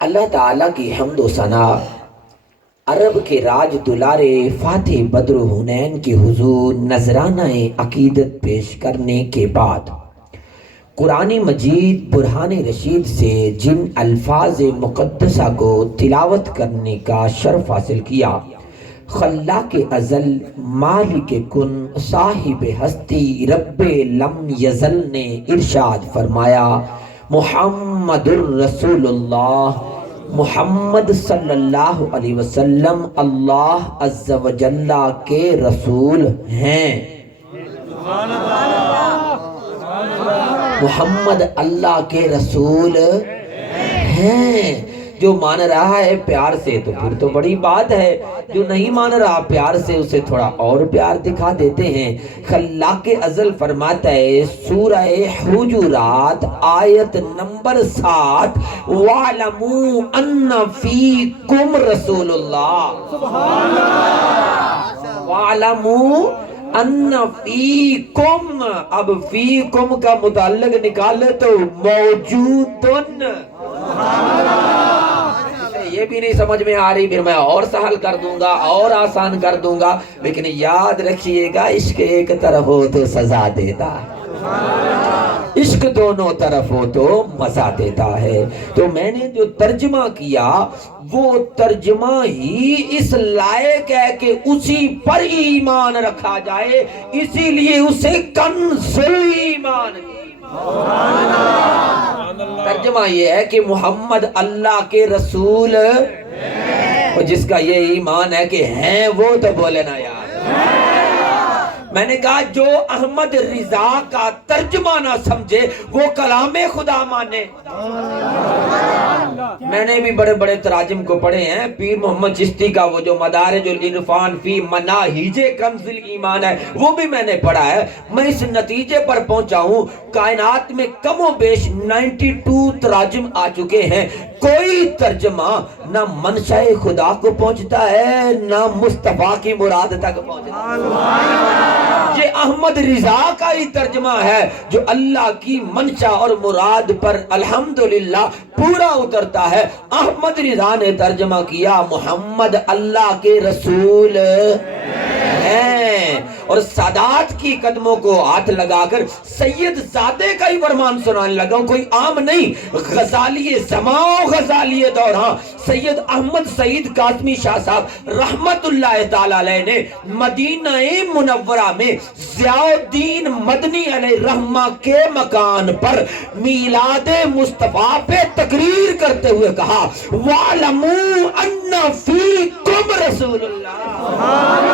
اللہ تعالیٰ کی حمد و ثنا عرب کے راج دلارے فاتح بدر حنین کے حضور نذرانہ عقیدت پیش کرنے کے بعد قرآن مجید برہان رشید سے جن الفاظ مقدسہ کو تلاوت کرنے کا شرف حاصل کیا، خلاق ازل مالک کن صاحب ہستی رب لم یزل نے ارشاد فرمایا، محمد الرسول اللہ، محمد صلی اللہ علیہ وسلم اللہ عز و جل کے رسول ہیں۔ محمد اللہ کے رسول ہیں۔ جو مان رہا ہے پیار سے تو پھر تو بڑی بات ہے، جو نہیں مان رہا پیار سے اسے تھوڑا اور پیار دکھا دیتے ہیں۔ خلاق ازل فرماتا ہے سورہ حجرات آیت نمبر 7، وَاعْلَمُوا أَنَّ فِيكُمْ رَسُولُ اللَّهِ، وَاعْلَمُوا ان فیکم، اب فیکم کا متعلق نکالے تو موجودن۔ یہ بھی نہیں سمجھ میں آ رہی، پھر میں اور سہل کر دوں گا اور آسان کر دوں گا، لیکن یاد رکھیے گا عشق ایک طرف ہو تو سزا دیتا ہے، عشق دونوں طرف ہو تو مزہ دیتا ہے۔ تو میں نے جو ترجمہ کیا وہ ترجمہ ہی اس لائق ہے کہ اسی پر ایمان رکھا جائے، اسی لیے اسے کنز ایمان ترجمہ یہ ہے کہ محمد اللہ کے رسول، اور جس کا یہ ایمان ہے کہ ہیں وہ تو بولے نا یار۔ میں نے کہا جو احمد رضا کا ترجمہ نہ سمجھے وہ کلام خدا مانے۔ میں نے بھی بڑے بڑے تراجم کو پڑھے ہیں، پیر محمد چشتی کا وہ جو مدارج العرفان فی مناہج کنز الایمان ہے وہ بھی میں نے پڑھا ہے۔ میں اس نتیجے پر پہنچا ہوں کائنات میں کم و بیش 92 تراجم آ چکے ہیں، کوئی ترجمہ نہ منشاء خدا کو پہنچتا ہے نہ مصطفیٰ کی مراد تک پہنچتا ہے۔ یہ احمد رضا کا ہی ترجمہ ہے جو اللہ کی منشا اور مراد پر الحمدللہ پورا اترتا ہے۔ احمد رضا نے ترجمہ کیا محمد اللہ کے رسول ہیں، اور سادات کی قدموں کو ہاتھ لگا کر سید زادے کا ہی فرمان سنانے لگا ہوں، کوئی عام نہیں۔ غزالی زمان و غزالی دوران سید احمد سعید قاسمی شاہ صاحب رحمت اللہ تعالی علیہ نے مدینہ منورہ میں ضیاء الدین مدنی علیہ الرحمہ کے مکان پر میلاد مصطفیٰ پہ تقریر کرتے ہوئے کہا، وَاعْلَمُوا أَنَّ فِيكُمْ رَسُولُ اللَّهِ،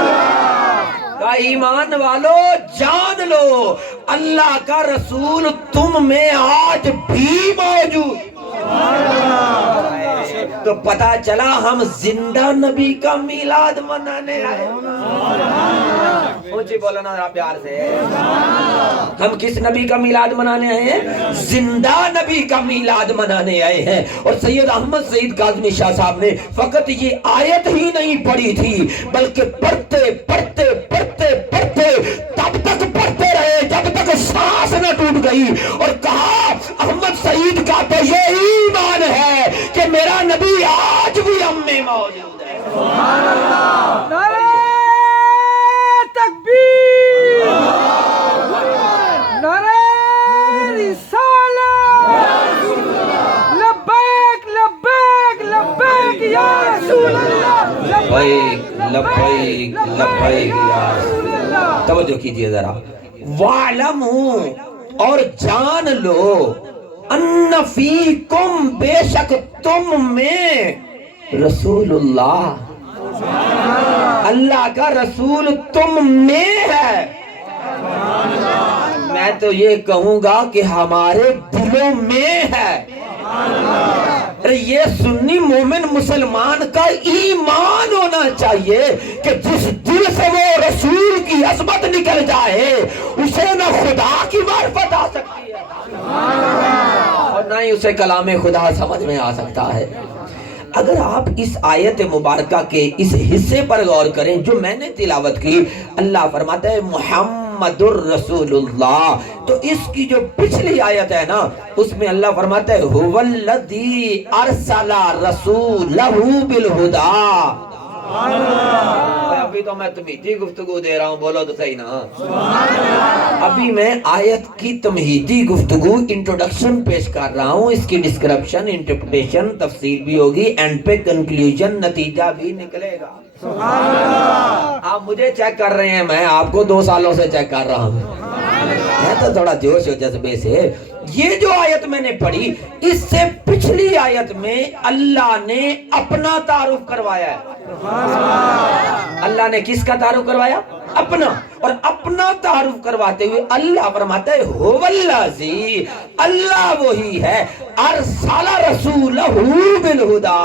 کا ایمان والو جان لو اللہ کا رسول تم میں آج بھی موجود۔ تو پتا چلا ہم زندہ نبی کا میلاد منانے آئے۔ اونچی بولو نا ذرا پیار سے، ہم کس نبی کا میلاد منانے آئے ہیں؟ زندہ نبی کا میلاد منانے آئے ہیں۔ اور سید احمد سعید قاسمی شاہ صاحب نے فقط یہ آیت ہی نہیں پڑھی تھی بلکہ پڑھتے پڑھتے پڑھتے پڑھتے تب تک پڑھتے رہے جب تک سانس نہ ٹوٹ گئی، اور کہا احمد سعید کا تو یہ ایمان ہے کہ میرا نبی آج بھی ہم میں موجود ہے۔ سبحان اللہ، نعرہ تکبیر، نعرہ رسالت، لبیک لبیک لبیک یا رسول اللہ، لبیک لبیک لبیک یا رسول اللہ۔ توجہ کیجئے ذرا، وَاعْلَمُوا، اور جان لو، ان فیکم، بے شک تم میں، رسول اللہ، اللہ کا رسول تم میں ہے۔ میں تو یہ کہوں گا کہ ہمارے دلوں میں ہے۔ یہ سنی مومن مسلمان کا ایمان ہونا چاہیے کہ جس دل سے وہ رسول کی عظمت نکل جائے اسے نہ خدا کی معرفت آ سکتی ہے اور نہ ہی اسے کلام خدا سمجھ میں آ سکتا ہے۔ اگر آپ اس آیت مبارکہ کے اس حصے پر غور کریں جو میں نے تلاوت کی، اللہ فرماتا ہے محمد محمد الرسول اللہ. تو اس کی جو پچھلی آیت ہے نا اس میں اللہ فرماتا ہے هو الذی ارسل رسولہ بالہدی. ابھی تو میں تمہیدی گفتگو دے رہا ہوں, بولو تو صحیح نا. ابھی میں آیت کی تمہیدی گفتگو انٹروڈکشن پیش کر رہا ہوں, اس کی ڈسکرپشن, انٹرپریٹیشن, تفصیل بھی ہوگی, اینڈ پہ کنکلوژن, نتیجہ بھی نکلے گا. آپ مجھے چیک کر رہے ہیں, میں آپ کو 2 سالوں سے چیک کر رہا ہوں. میں تو تھوڑا جوش و جذبے سے. یہ جو آیت میں نے پڑھی اس سے پچھلی آیت میں اللہ نے اپنا تعارف کروایا ہے. اللہ نے کس کا تعارف کروایا؟ اپنا. اور اپنا تعارف کرواتے ہوئے اللہ فرماتا ہے هو الذی, اللہ وہی ہے, ارسل رسولہ بالہدی.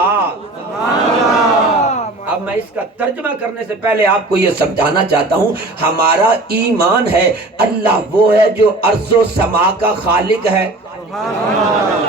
اب میں اس کا ترجمہ کرنے سے پہلے آپ کو یہ سمجھانا چاہتا ہوں, ہمارا ایمان ہے اللہ وہ ہے جو ارض و سما کا خالق ہے,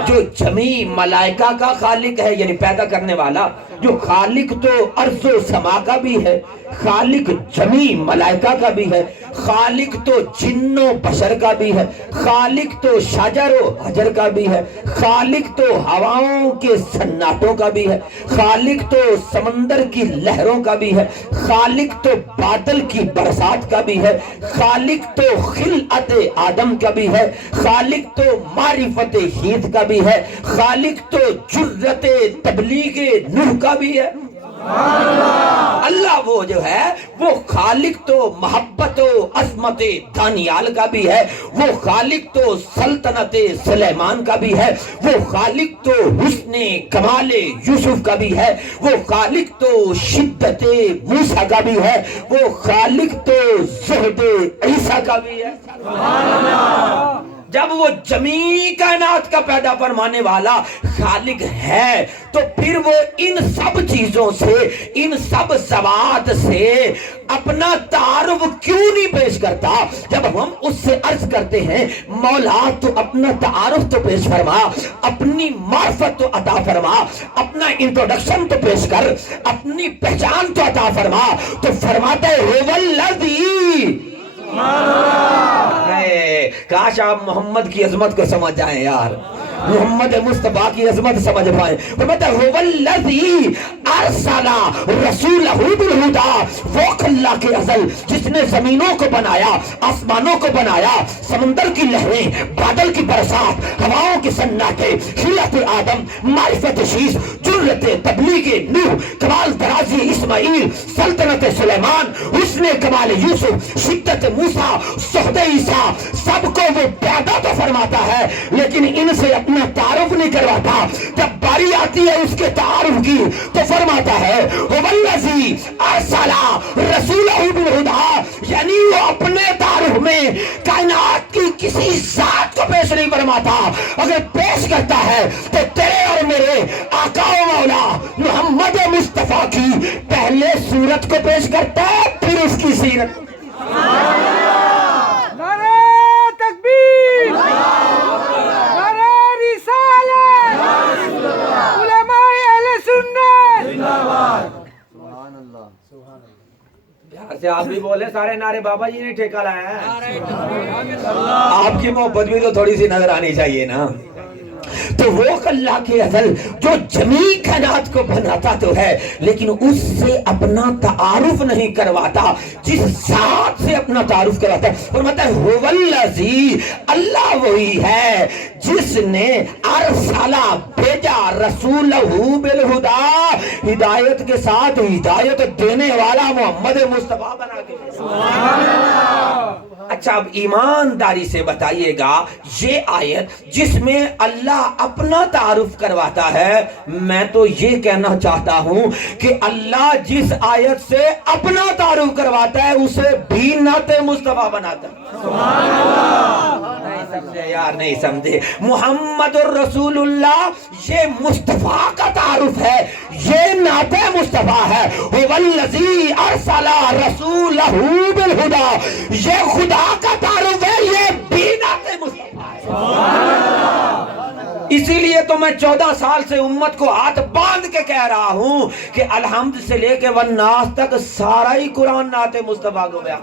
جو جمیع ملائکہ کا خالق ہے, یعنی پیدا کرنے والا. جو خالق تو ارض و سما کا بھی ہے, خالق جمیع ملائکہ کا بھی ہے, خالق تو جن و بشر کا بھی ہے, خالق تو شجر و حجر کا بھی ہے, خالق تو ہواؤں کے سناٹوں کا بھی ہے, خالق تو سمندر کی لہروں کا بھی ہے, خالق تو بادل کی برسات کا بھی ہے, خالق تو خلعت آدم کا بھی ہے, خالق تو معرفت ہیت کا بھی ہے, خالق تو جرت تبلیغ نوح کا بھی ہے. اللہ وہ جو ہے وہ خالق تو محبت و عظمت دانیال کا بھی ہے, وہ خالق تو سلطنت سلیمان کا بھی ہے, وہ خالق تو حسن کمال یوسف کا بھی ہے, وہ خالق تو شدت موسیٰ کا بھی ہے, وہ خالق تو زہد عیسیٰ کا بھی ہے. جب وہ جمیع کائنات کا پیدا فرمانے والا خالق ہے تو پھر وہ ان سب چیزوں سے, ان سب ذوات سے اپنا تعارف کیوں نہیں پیش کرتا؟ جب ہم اس سے عرض کرتے ہیں مولا تو اپنا تعارف تو پیش فرما, اپنی معرفت تو عطا فرما, اپنا انٹروڈکشن تو پیش کر, اپنی پہچان تو عطا فرما, تو فرماتا ہے هو الذی. کاش آپ محمد کی عظمت کو سمجھ جائیں یار, محمد مصطفیٰ کی عظمت سمجھ پائیں. فرماتا ہے هو الذی ارسل رسولہ بالہدی. وہ اللہ کے ازل جس نے زمینوں کو بنایا, آسمانوں کو بنایا, سمندر کی لہریں, بادل کی برسات, ہواؤں کے سناٹے, خلعت آدم, معرفت شیس, جرت تبلیغ نوح, کمال درازی اسماعیل, سلطنت سلیمان, حسن کمال یوسف, شدت موسیٰ, زہد عیسیٰ, سب کو وہ پیدا تو فرماتا ہے لیکن ان سے اپنا تعارف نہیں کرواتا. جب باری آتی ہے اس کے تعارف کی تو فرماتا ہے هو الذی ارسل رسولہ بالہدی, یعنی وہ اپنے تعارف میں کائنات کی کسی ذات کو پیش نہیں فرماتا. اگر پیش کرتا ہے تو تیرے اور میرے آقا و مولا محمد مصطفیٰ کی پہلے صورت کو پیش کرتا ہے, پھر اس کی سیرت. نعرہ تکبیر, نعرہ رسالت, علماء اہل سنت. پیار سے آپ بھی بولے, سارے نعرے بابا جی نے ٹھیکہ لایا ہے. آپ کی محبت بھی تو تھوڑی سی نظر آنی چاہیے نا. تو وہ اللہ کے ازل جو جمیع کائنات کو بناتا تو ہے لیکن اس سے اپنا تعارف نہیں کرواتا, جس ذات سے اپنا تعارف کرواتا ہے. فرماتا ہے هو الذی, اللہ وہی ہے جس نے ارسلہ بھیجا رسولہ بالہدی, ہدایت کے ساتھ ہدایت دینے والا محمد مصطفیٰ بنا کے. اچھا اب ایمانداری سے بتائیے گا, یہ آیت جس میں اللہ اپنا تعارف کرواتا ہے, میں تو یہ کہنا چاہتا ہوں کہ اللہ جس آیت سے اپنا تعارف کرواتا ہے اسے بھی نعت مصطفیٰ بناتا ہے. نہیں سمجھے یار, نہیں سمجھے. محمد الرسول اللہ یہ مصطفیٰ کا تعارف ہے, یہ نعت مصطفیٰ ہے. هو الذی ارسل رسولہ بالہدی, یہ خدا کا تعارف ہے, یہ بھی نعت مصطفیٰ ہے. اسی لیے تو میں 14 سال سے امت کو ہاتھ باندھ کے کہہ رہا ہوں کہ الحمد سے لے کے والناس تک سارا ہی قرآن نعت مصطفیٰ کو بیان۔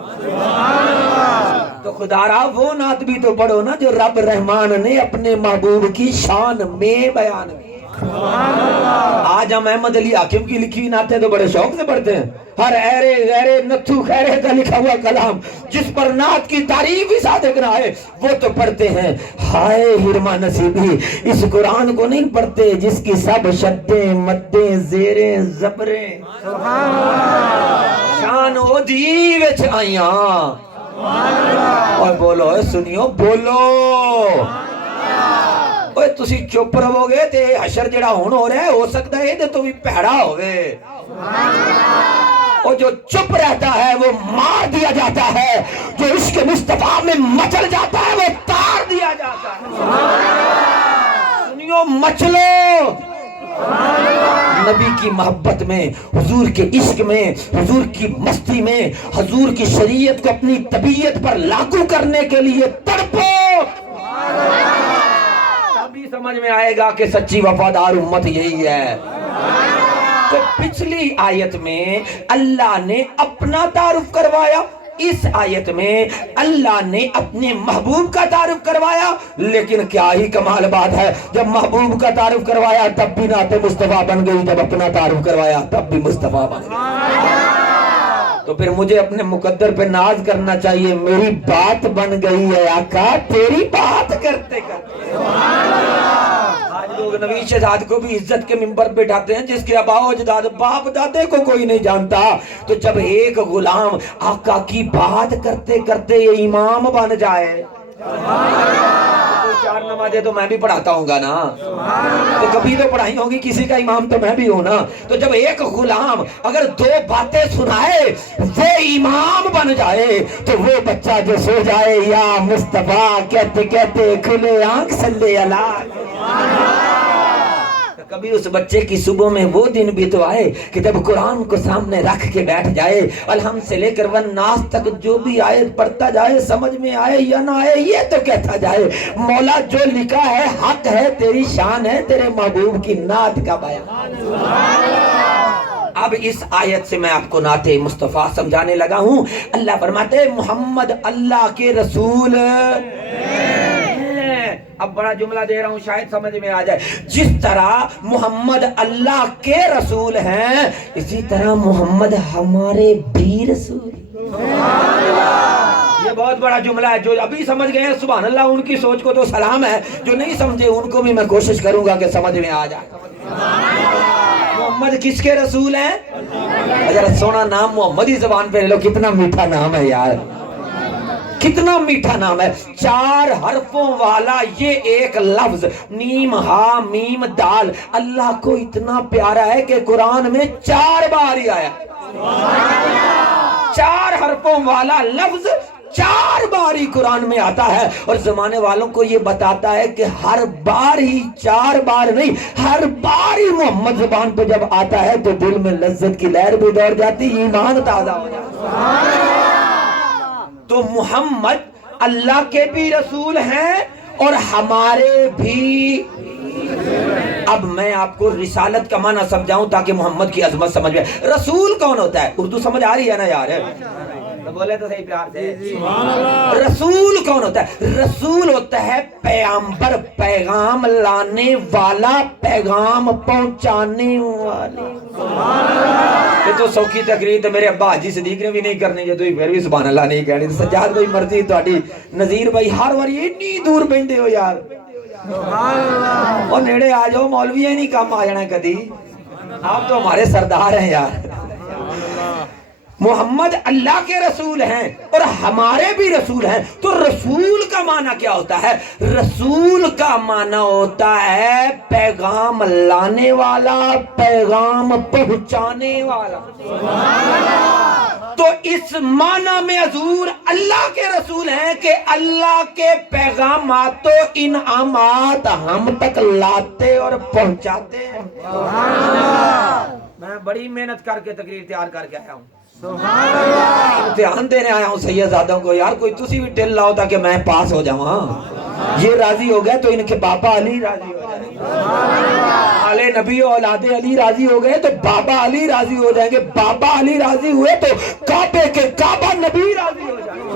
تو خدا را وہ نعت بھی تو پڑھو نا جو رب رحمان نے اپنے محبوب کی شان میں بیان کی۔ آج ہم احمد علی حاکم کی لکھی نعتیں تو بڑے شوق سے پڑھتے ہیں، ہر ایرے غیرے نتھو خیرے کا لکھا ہوا کلام جس پر نعت کی تعریف ہی صادق نہ ہے وہ تو پڑھتے ہیں۔ ہائے ہرما نصیبی اس قرآن کو نہیں پڑھتے جس کی سب شدیں مدیں زیریں زبریں شان او دی وچ آئیاں۔ اور بولو سنیو بولو اوے تسی چپ رہو گے تے حشر جڑا ہون ہو رہا ہے ہو سکتا ہے تے تو بھی پہڑا ہوئے۔ اور جو چپ رہتا ہے وہ مار دیا جاتا ہے، جو عشق مصطفیٰ میں مچل جاتا ہے وہ تار دیا جاتا ہے۔ سنیو مچلو نبی کی محبت میں، حضور کے عشق میں، حضور کی مستی میں، حضور کی شریعت کو اپنی طبیعت پر لاگو کرنے کے لیے تڑپو، تبھی سمجھ میں آئے گا کہ سچی وفادار امت یہی ہے۔ تو پچھلی آیت میں اللہ نے اپنا تعارف کروایا، اس آیت میں اللہ نے اپنے محبوب کا تعارف کروایا، لیکن کیا ہی کمال بات ہے، جب محبوب کا تعارف کروایا تب بھی نعت مصطفیٰ بن گئی، جب اپنا تعارف کروایا تب بھی مصطفیٰ بن گئی۔ تو پھر مجھے اپنے مقدر پہ ناز کرنا چاہیے، میری بات بن گئی ہے آقا تیری بات کرتے کرتے۔ آج لوگ نبی شہزاد کو بھی عزت کے منبر پہ بٹھاتے ہیں جس کے آباء و اجداد باپ دادے کو کوئی نہیں جانتا۔ تو جب ایک غلام آقا کی بات کرتے کرتے یہ امام بن جائے، تو 4 نمازیں تو میں بھی پڑھاتا ہوں گا نا، تو کبھی تو پڑھائی ہوگی کسی کا امام تو میں بھی ہوں نا۔ تو جب ایک غلام اگر 2 باتیں سنائے وہ امام بن جائے، تو وہ بچہ جو سو جائے یا مصطفیٰ کہتے کہتے کھلے آنکھ صلی اللہ، کبھی اس بچے کی صبح میں وہ دن بھی تو آئے کہ جب قرآن کو سامنے رکھ کے بیٹھ جائے، الحمد سے لے کر والناس تک جو بھی آیت پڑھتا جائے، سمجھ میں آئے یا نہ آئے یہ تو کہتا جائے مولا جو لکھا ہے حق ہے، تیری شان ہے، تیرے محبوب کی نعت کا بیان۔ اب اس آیت سے میں آپ کو نعت مصطفیٰ سمجھانے لگا ہوں۔ اللہ فرماتے ہیں محمد اللہ کے رسول، اب بڑا جملہ دے رہا ہوں شاید سمجھ میں آ جائے، جس طرح محمد اللہ کے رسول ہیں اسی طرح محمد ہمارے بھی رسول۔ یہ بہت بڑا جملہ ہے، جو ابھی سمجھ گئے ہیں سبحان اللہ ان کی سوچ کو تو سلام ہے، جو نہیں سمجھے ان کو بھی میں کوشش کروں گا کہ سمجھ میں آ جائے۔ محمد کس کے رسول ہیں؟ اگر سونا نام محمد ہی زبان پہ لے لو، کتنا میٹھا نام ہے یار، کتنا میٹھا نام ہے، 4 حرفوں والا یہ ایک لفظ نیم ہا میم دال اللہ کو اتنا پیارا ہے کہ قرآن میں 4 بار ہی آیا۔ 4 حرفوں والا لفظ 4 بار ہی قرآن میں آتا ہے، اور زمانے والوں کو یہ بتاتا ہے کہ ہر بار ہی 4 بار نہیں، ہر بار ہی محمد زبان پہ جب آتا ہے تو دل میں لذت کی لہر بھی دوڑ جاتی، ایمان تازہ ہو جاتا۔ تو محمد اللہ کے بھی رسول ہیں اور ہمارے بھی۔ اب میں آپ کو رسالت کا معنی سمجھاؤں تاکہ محمد کی عظمت سمجھ میں۔ رسول کون ہوتا ہے؟ اردو سمجھ آ رہی ہے نا یار، بولے تو صحیح پیار سے۔ رسول کون ہوتا ہے؟ رسول ہوتا ہے پیغمبر، پیغام لانے والا، پیغام پہنچانے والا۔ یہ تو سوکھی تقریر تو میرے ابا حاجی صدیق نے بھی نہیں کرنی، جو تو پھر بھی سبحان اللہ نہیں کہنی۔ سجاد بھائی مرضی تہاڈی، نذیر بھائی ہر واری اتنی دور بیندے ہو یار، اور نیڑے آ جاؤ، مولوی ہی نہیں کام آ جانا کدی، آپ تو ہمارے سردار ہیں یار۔ محمد اللہ کے رسول ہیں اور ہمارے بھی رسول ہیں۔ تو رسول کا معنی کیا ہوتا ہے؟ رسول کا معنی ہوتا ہے پیغام لانے والا، پیغام پہنچانے والا۔ تو اس معنی میں حضور اللہ کے رسول ہیں کہ اللہ کے پیغامات و انعامات ہم تک لاتے اور پہنچاتے ہیں۔ میں بڑی محنت کر کے تقریر تیار کر کے آیا ہوں، امتحان دینے آیا ہوں سید زادوں کو، یار کوئی تسی بھی ٹل لاؤ تاکہ میں پاس ہو جاؤں۔ یہ راضی ہو گئے تو ان کے بابا علی راضی ہو جائیں گے. آلے نبی اولاد علی راضی ہو گئے تو بابا علی راضی ہو جائیں گے. بابا علی راضی ہوئے تو کعبے کے کعبہ نبی راضی ہو جائیں گے.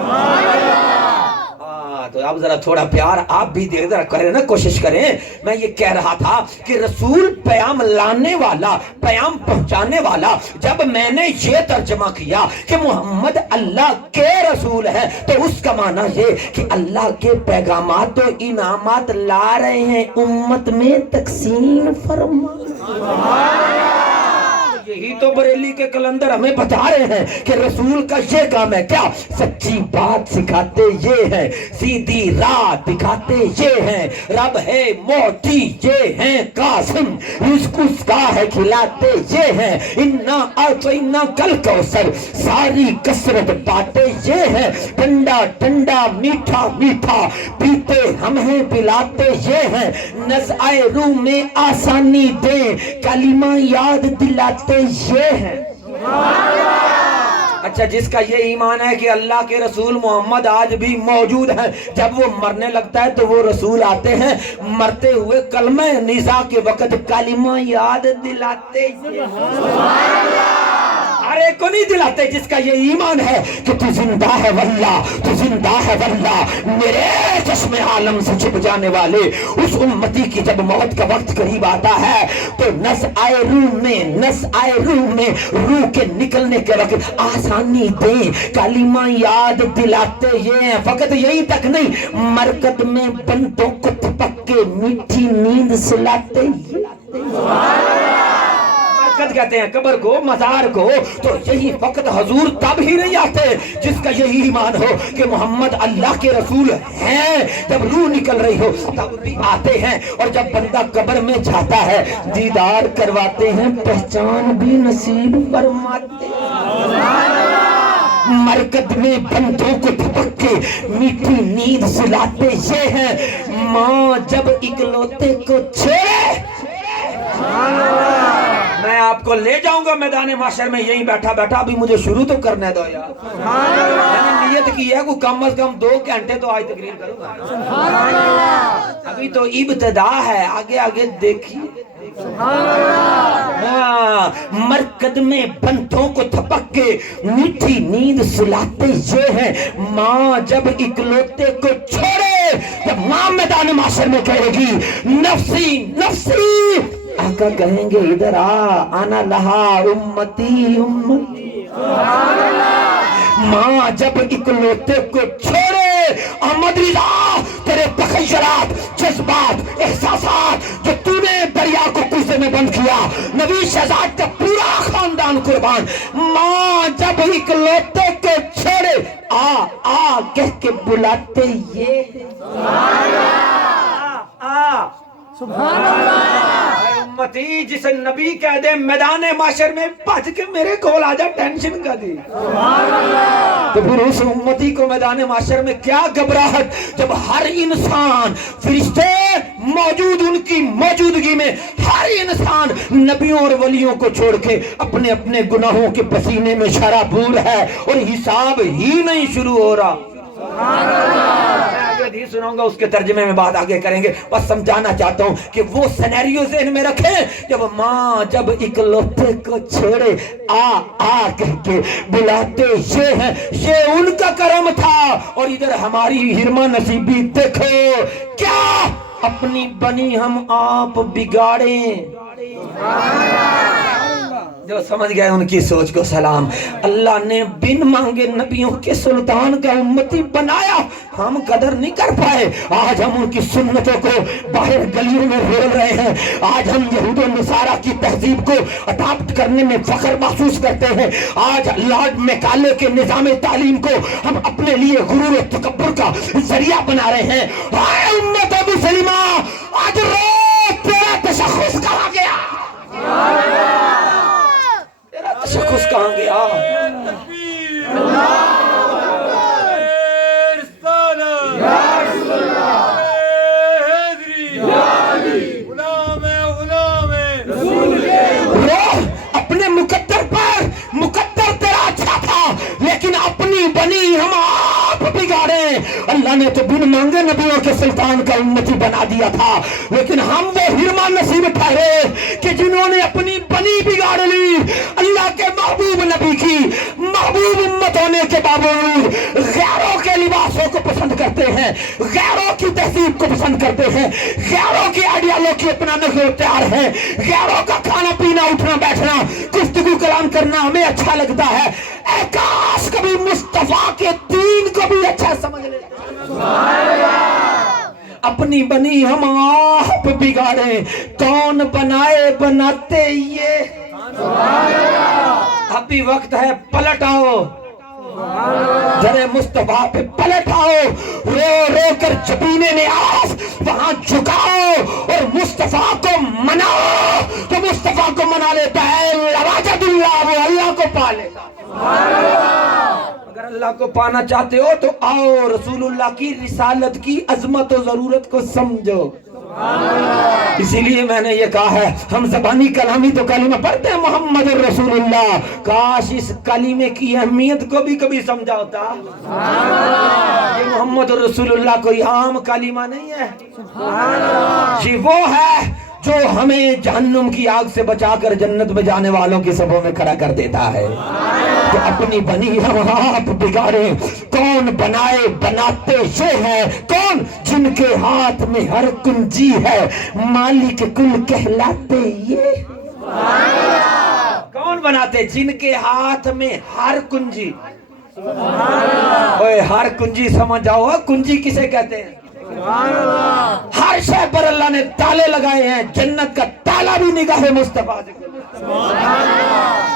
تو اب ذرا تھوڑا پیار آپ بھی دے ذرا کریں نا, کوشش کریں. میں یہ کہہ رہا تھا کہ رسول پیام لانے والا, پیام پہنچانے والا, جب میں نے یہ ترجمہ کیا کہ محمد اللہ کے رسول ہے تو اس کا معنی یہ کہ اللہ کے پیغامات و انعامات لا رہے ہیں, امت میں تقسیم فرما. یہی تو بریلی کے کلندر ہمیں بتا رہے ہیں کہ رسول کا یہ کام ہے. کیا؟ سچی بات سکھاتے یہ ہیں, سیدھی راہ دکھاتے یہ ہیں, رب ہے موتی یہ ہیں, قاسم رزق اس کا ہے کھلاتے یہ ہیں, انا اعطینا کل کوثر ساری کثرت باتیں یہ ہیں, ٹھنڈا ٹھنڈا میٹھا میٹھا پیتے ہم ہیں پلاتے یہ ہیں, نزعے روح میں آسانی دیں کلمہ یاد دلاتے یہ ہے. اچھا, جس کا یہ ایمان ہے کہ اللہ کے رسول محمد آج بھی موجود ہیں, جب وہ مرنے لگتا ہے تو وہ رسول آتے ہیں, مرتے ہوئے کلمہ نزا کے وقت کلمہ یاد دلاتے ارے کو نہیں دلاتے. جس کا یہ ایمان ہے کہ تو زندہ ہے واللہ, تو زندہ ہے واللہ, میرے چشم عالم سے چھپ جانے والے اس امتی کی جب موت کا وقت قریب آتا ہے تو نزعے روح میں روح کے نکلنے کے وقت آسانی دیں کلمہ یاد دلاتے یہ ہیں. فقط یہی تک نہیں, مرکت میں بندوں کو تھپک کے میٹھی نیند سلاتے کہتے ہیں قبر کو, مزار کو. تو یہی وقت حضور تب ہی نہیں آتے جس کا یہی ایمان ہو کہ محمد اللہ کے رسول ہیں, جب روح نکل رہی ہو تب بھی آتے ہیں. اور جب بندہ قبر میں جاتا ہے دیدار کرواتے ہیں, پہچان بھی نصیب فرماتے ہیں. مرکز میں بندوں کو تھپک کے میٹھی نیند سلاتے یہ ہیں, ماں جب اکلوتے کو چھوڑے. میں آپ کو لے جاؤں گا میدان محشر میں, یہیں بیٹھا بیٹھا ابھی مجھے شروع تو کرنے دو یار. میں نے نیت کی ہے کہ کم از کم 2 گھنٹے تو آج تقریر کروں گا, ابھی تو ابتدا ہے, آگے آگے دیکھیے. مرکز میں بندوں کو تھپک کے میٹھی نیند سلاتے یہ ہیں, ماں جب اکلوتے کو چھوڑے. جب ماں میدان محشر میں کہے گی نفسی نفسی, آقا کہیں گے ادھر آنا لہا امتی امتی. ماں جب اکلوتے کو چھوڑے, احمد رضا تیرے تخیلات, جذبات, احساسات جو تو نے دریا کو کوزے میں بند کیا, نبی شہزاد کا پورا خاندان قربان. ماں جب اکلوتے کو چھوڑے, آ کہہ کے بلاتے یہ سبحان اللہ. امتی جسے نبی کہہ دے میدان معاشر میں بھج کے میرے کول آ جا, ٹینشن کا دی. تو پھر اس امتی کو میدان معاشر میں کیا گھبراہٹ, جب ہر انسان, فرشتے موجود ان کی موجودگی میں, ہر انسان نبیوں اور ولیوں کو چھوڑ کے اپنے اپنے گناہوں کے پسینے میں شرابور ہے اور حساب ہی نہیں شروع ہو رہا. حدیث سناؤں گا, اس کے ترجمے میں بات آگے کریں گے. بس سمجھانا چاہتا ہوں کہ وہ سینیریو ذہن میں رکھیں, جب ماں جب اکلوتے کو چھوڑے, آ کہہ کے بلاتے یہ ہیں. یہ ان کا کرم تھا. اور ادھر ہماری ہرما نصیبی دیکھو, کیا اپنی بنی ہم آپ بگاڑیں. جو سمجھ گئے ان کی سوچ کو سلام. اللہ نے بن مانگے نبیوں کے سلطان کا امتی بنایا, ہم قدر نہیں کر پائے. آج ہم ان کی سنتوں کو باہر گلیوں میں رول رہے ہیں. آج ہم یہود و نصارہ کی تہذیب کو اڈاپٹ کرنے میں فخر محسوس کرتے ہیں. آج لارڈ میکالے کے نظام تعلیم کو ہم اپنے لیے غرور و تکبر کا ذریعہ بنا رہے ہیں. اے امت مسلمہ, آج روز تیرا تشخص کہاں گیا, تشخص کہاں گیا. اپنے مقدر پر, مقدر تیرا اچھا تھا لیکن اپنی بنی ہم آپ بگاڑے. اللہ نے تو بن مانگے نبیوں کے سلطان کا امتی بنا دیا تھا، لیکن ہم وہ ہرما نصیب ٹھہرے کہ جنہوں نے اپنی بنی بگاڑ لی، اللہ کے محبوب نبی کی محبوب امت ہونے کے باوجود غیروں کے لباسوں کو پسند کرتے ہیں، غیروں کی تہذیب کو پسند کرتے ہیں، غیروں کی آئیڈیالوجی اپنانے کو تیار ہیں، غیروں کا کھانا پینا اٹھنا بیٹھنا گفتگو کلام کرنا ہمیں اچھا لگتا ہے۔ اے کاش کبھی مصطفیٰ کے دین کو بھی اچھا سمجھ لے۔ اپنی بنی ہم آپ بگاڑے، کون بنائے بناتے یہ۔ اب بھی وقت ہے، پلٹ آؤ، ذرے مصطفیٰ پہ پلٹ آؤ، رو رو کر جبینے میں آس وہاں جھکاؤ اور مصطفیٰ کو مناؤ۔ تو مصطفیٰ کو منا لیتا ہے لواجد اللہ، وہ اللہ کو پا لیتا۔ اگر اللہ کو پانا چاہتے ہو تو آؤ، رسول اللہ کی رسالت کی عظمت و ضرورت کو سمجھو۔ اسی لیے میں نے یہ کہا ہے، ہم زبانی کلامی تو کلمہ پڑھتے ہیں محمد الرسول اللہ، کاش اس کلمے کی اہمیت کو بھی کبھی سمجھا ہوتا۔ یہ محمد الرسول اللہ کوئی عام کلمہ نہیں ہے، یہ وہ ہے جو ہمیں جہنم کی آگ سے بچا کر جنت میں جانے والوں کی صفوں میں کھڑا کر دیتا ہے۔ تو اپنی بنی ہم آپ بگاڑے، کون بنائے بناتے یہ ہے، کون جن کے ہاتھ میں ہر کنجی ہے، مالک کل کہلاتے یہ۔ کون بناتے؟ جن کے ہاتھ میں ہر کنجی۔ اوے ہر کنجی سمجھ آؤ، کنجی کسے کہتے ہیں؟ ہر شے پر اللہ نے تالے لگائے ہیں، جنت کا تالا بھی نگاہ مصطفیٰ سے۔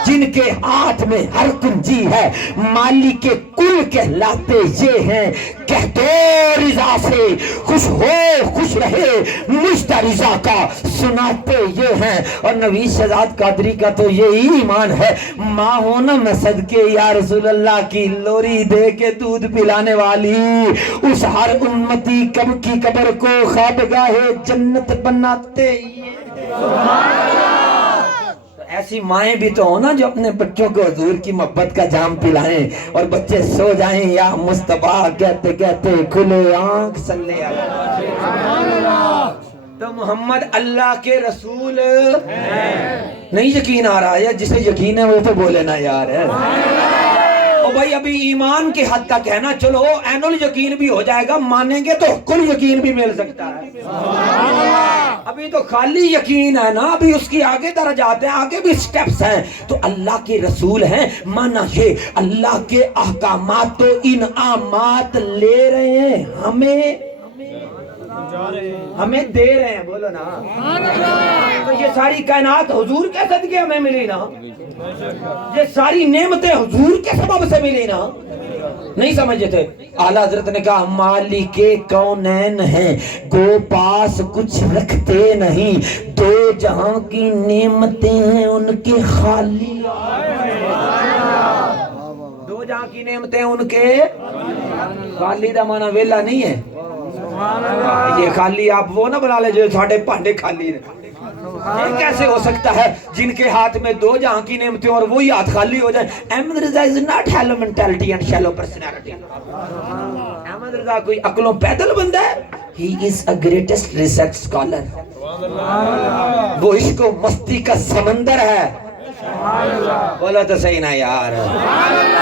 جن کے ہاتھ میں ہر کنجی ہے، مالک کے کل کہلاتے یہ ہیں، کہہ دو رضا سے خوش ہو خوش رہے، مجھ رضا کا سناتے یہ ہیں۔ اور نوید شہزاد قادری کا تو یہی ایمان ہے، ماں ہو نا میں صدقے یا رسول اللہ کی لوری دے کے دودھ پلانے والی، اس ہر امتی کب کی قبر کو خوابگاہ جنت بناتے یہ۔ ایسی مائیں بھی تو ہو نا جو اپنے بچوں کو حضور کی محبت کا جام پلائیں اور بچے سو جائیں یا مصطفیٰ کہتے کہتے کھلے آنکھ صلی اللہ۔ تو محمد اللہ کے رسول نہیں یقین آ رہا ہے؟ جسے یقین ہے وہ تو بولے نا یار ہے۔ او بھائی ابھی ایمان کی حد تک ہے نا، چلو عین الیقین بھی ہو جائے گا، مانیں گے تو کل یقین بھی مل سکتا ہے۔ ابھی تو خالی یقین ہے نا، ابھی اس کی آگے درجات ہیں، آگے بھی سٹیپس ہیں۔ تو اللہ کے رسول ہیں، مانا یہ اللہ کے احکامات و انعامات لے رہے ہیں، ہمیں دے رہے ہیں، بولو نا۔ تو یہ ساری کائنات حضور کے صدقے ہمیں ملی نا، یہ ساری نعمتیں حضور کے سبب سے ملی نا۔ نہیں سمجھے تھے؟ اعلیٰ حضرت نے کہا مالک کونین ہیں، گو پاس کچھ رکھتے نہیں، دو جہاں کی نعمتیں ہیں ان کے خالی۔ دو جہاں کی نعمتیں ان کے خالی، دا مانا ویلا نہیں ہے۔ یہ خالی آپ وہ نہ بنا لے جو ساڑھے پانڈے خالی ہیں۔ یہ کیسے ہو سکتا ہے جن کے ہاتھ میں دو جہاں کی نعمتیں اور وہی ہاتھ خالی ہو جائیں؟ Ahmad Raza is not shallow mentality and shallow personality۔ Ahmad Raza کوئی عقلوں پیدل بندہ ہے، he is a greatest research scholar۔ وہ عشق و مستی کا سمندر ہے، بولا تو صحیح نا یار،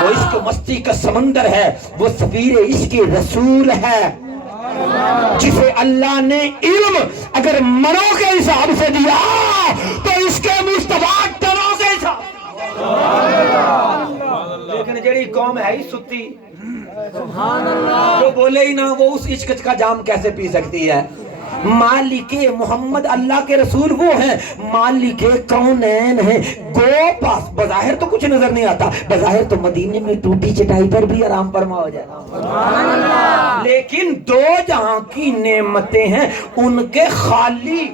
وہ عشق و مستی کا سمندر ہے، وہ سفیر عشق رسول ہے، جسے اللہ نے علم اگر منوں کے حساب سے دیا تو اس کے مصطفیٰ ٹنوں کے حساب۔ لیکن جڑی قوم ہے ہی ستی، جو بولے ہی نہ وہ اس عشق کا جام کیسے پی سکتی ہے؟ مالک محمد اللہ کے رسول وہ ہیں، مالک کونین ہیں، گو پاس۔ بظاہر تو کچھ نظر نہیں آتا، بظاہر تو مدینے میں ٹوٹی چٹائی پر بھی آرام فرما ہو جائے، لیکن دو جہاں کی نعمتیں ہیں ان کے خالی۔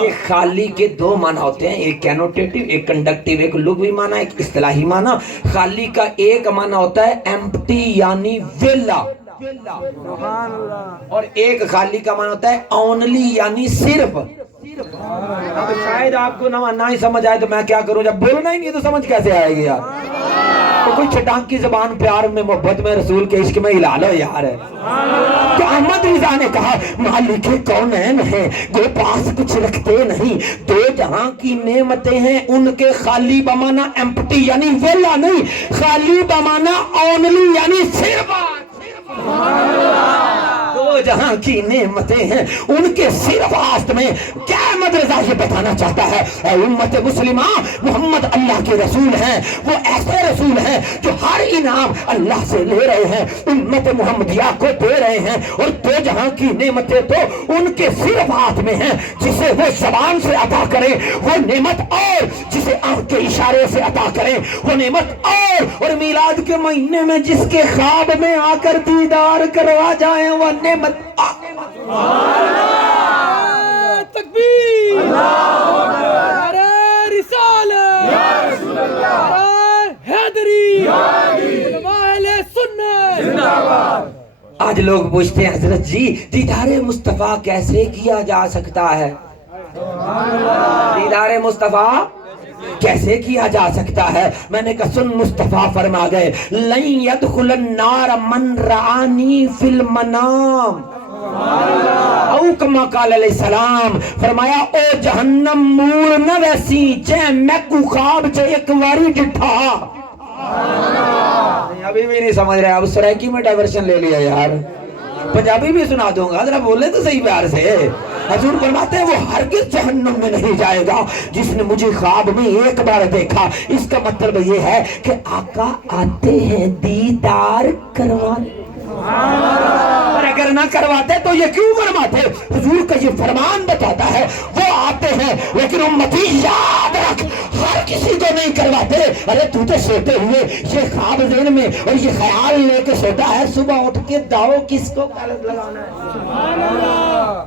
ایک خالی کے دو معنی ہوتے ہیں، ایک کینوٹیٹو، ایک کنڈکٹیو، ایک لغوی معنی، ایک اصطلاحی معنی۔ خالی کا ایک معنی ہوتا ہے ایمپٹی یعنی ویلا، اور ایک خالی کا معنی ہوتا ہے اونلی یعنی صرف۔ اب شاید آپ کو نہ ہی سمجھ آئے تو میں کیا کروں، جب بولنا ہی نہیں تو سمجھ کیسے آئے گی یار؟ تو کوئی چٹان کی زبان پیار میں محبت میں رسول کے عشق میں ہلا لو یار. تو احمد رضا نے کہا مالک کونین ہیں گو پاس کچھ رکھتے نہیں, دو جہاں کی نعمتیں ہیں ان کے خالی بمانا ایمپٹی یعنی ویلا نہیں, خالی بمانا اونلی یعنی صرف. دو جہاں کی نعمتیں ہیں ان کے صرف آست میں. کیا احمد رضا یہ بتانا چاہتا ہے؟ اے امت مسلمہ, محمد اللہ کے رسول ہیں, وہ ایسے رسول ہیں جو ہر انعام اللہ سے لے رہے ہیں, امت محمدیہ کو دے رہے ہیں, اور دو جہاں کی نعمتیں تو ان کے صرف ہاتھ میں ہیں. جسے وہ زبان سے عطا کرے وہ نعمت, اور جسے آنکھ کے اشارے سے عطا کرے وہ نعمت, اور میلاد کے مہینے میں جس کے خواب میں آ کر دیدار کروا جائیں وہ نعمت. تکبیر, نعرہ رسالت, نعرہ حیدری, علماء اہل سنت. آج لوگ پوچھتے ہیں حضرت جی دیدار مصطفیٰ کیسے کیا جا سکتا ہے؟ دیدار مصطفیٰ کیسے کیا جا سکتا ہے؟ میں نے کہا سن, مصطفیٰ فرما گئے لن يدخل النار من رعانی فی المنام, او کما قال علیہ السلام, فرمایا او جہنم مور نہ ویسی جے میں کو خواب چے ایک واری ڈٹھا. ابھی بھی نہیں سمجھ رہے, اب سریکی میں ڈائیورشن لے لیا یار, پنجابی بھی سنا دوں گا, ذرا بولے تو صحیح پیار سے. حضور فرماتے ہیں وہ ہرگز جہنم میں نہیں جائے گا جس نے مجھے خواب میں ایک بار دیکھا. اس کا مطلب یہ ہے کہ آقا آتے ہیں دیدار کروانے, اور اگر نہ کرواتے تو یہ کیوں فرماتے؟ حضور کا یہ فرمان بتاتا ہے وہ آتے ہیں, لیکن امتی یاد رکھ ہر کسی کو نہیں کرواتے. ارے تو سوتے ہوئے یہ خواب ذہن میں اور یہ خیال لے کے سوتا ہے صبح اٹھ کے داؤ کس کو لگانا ہے,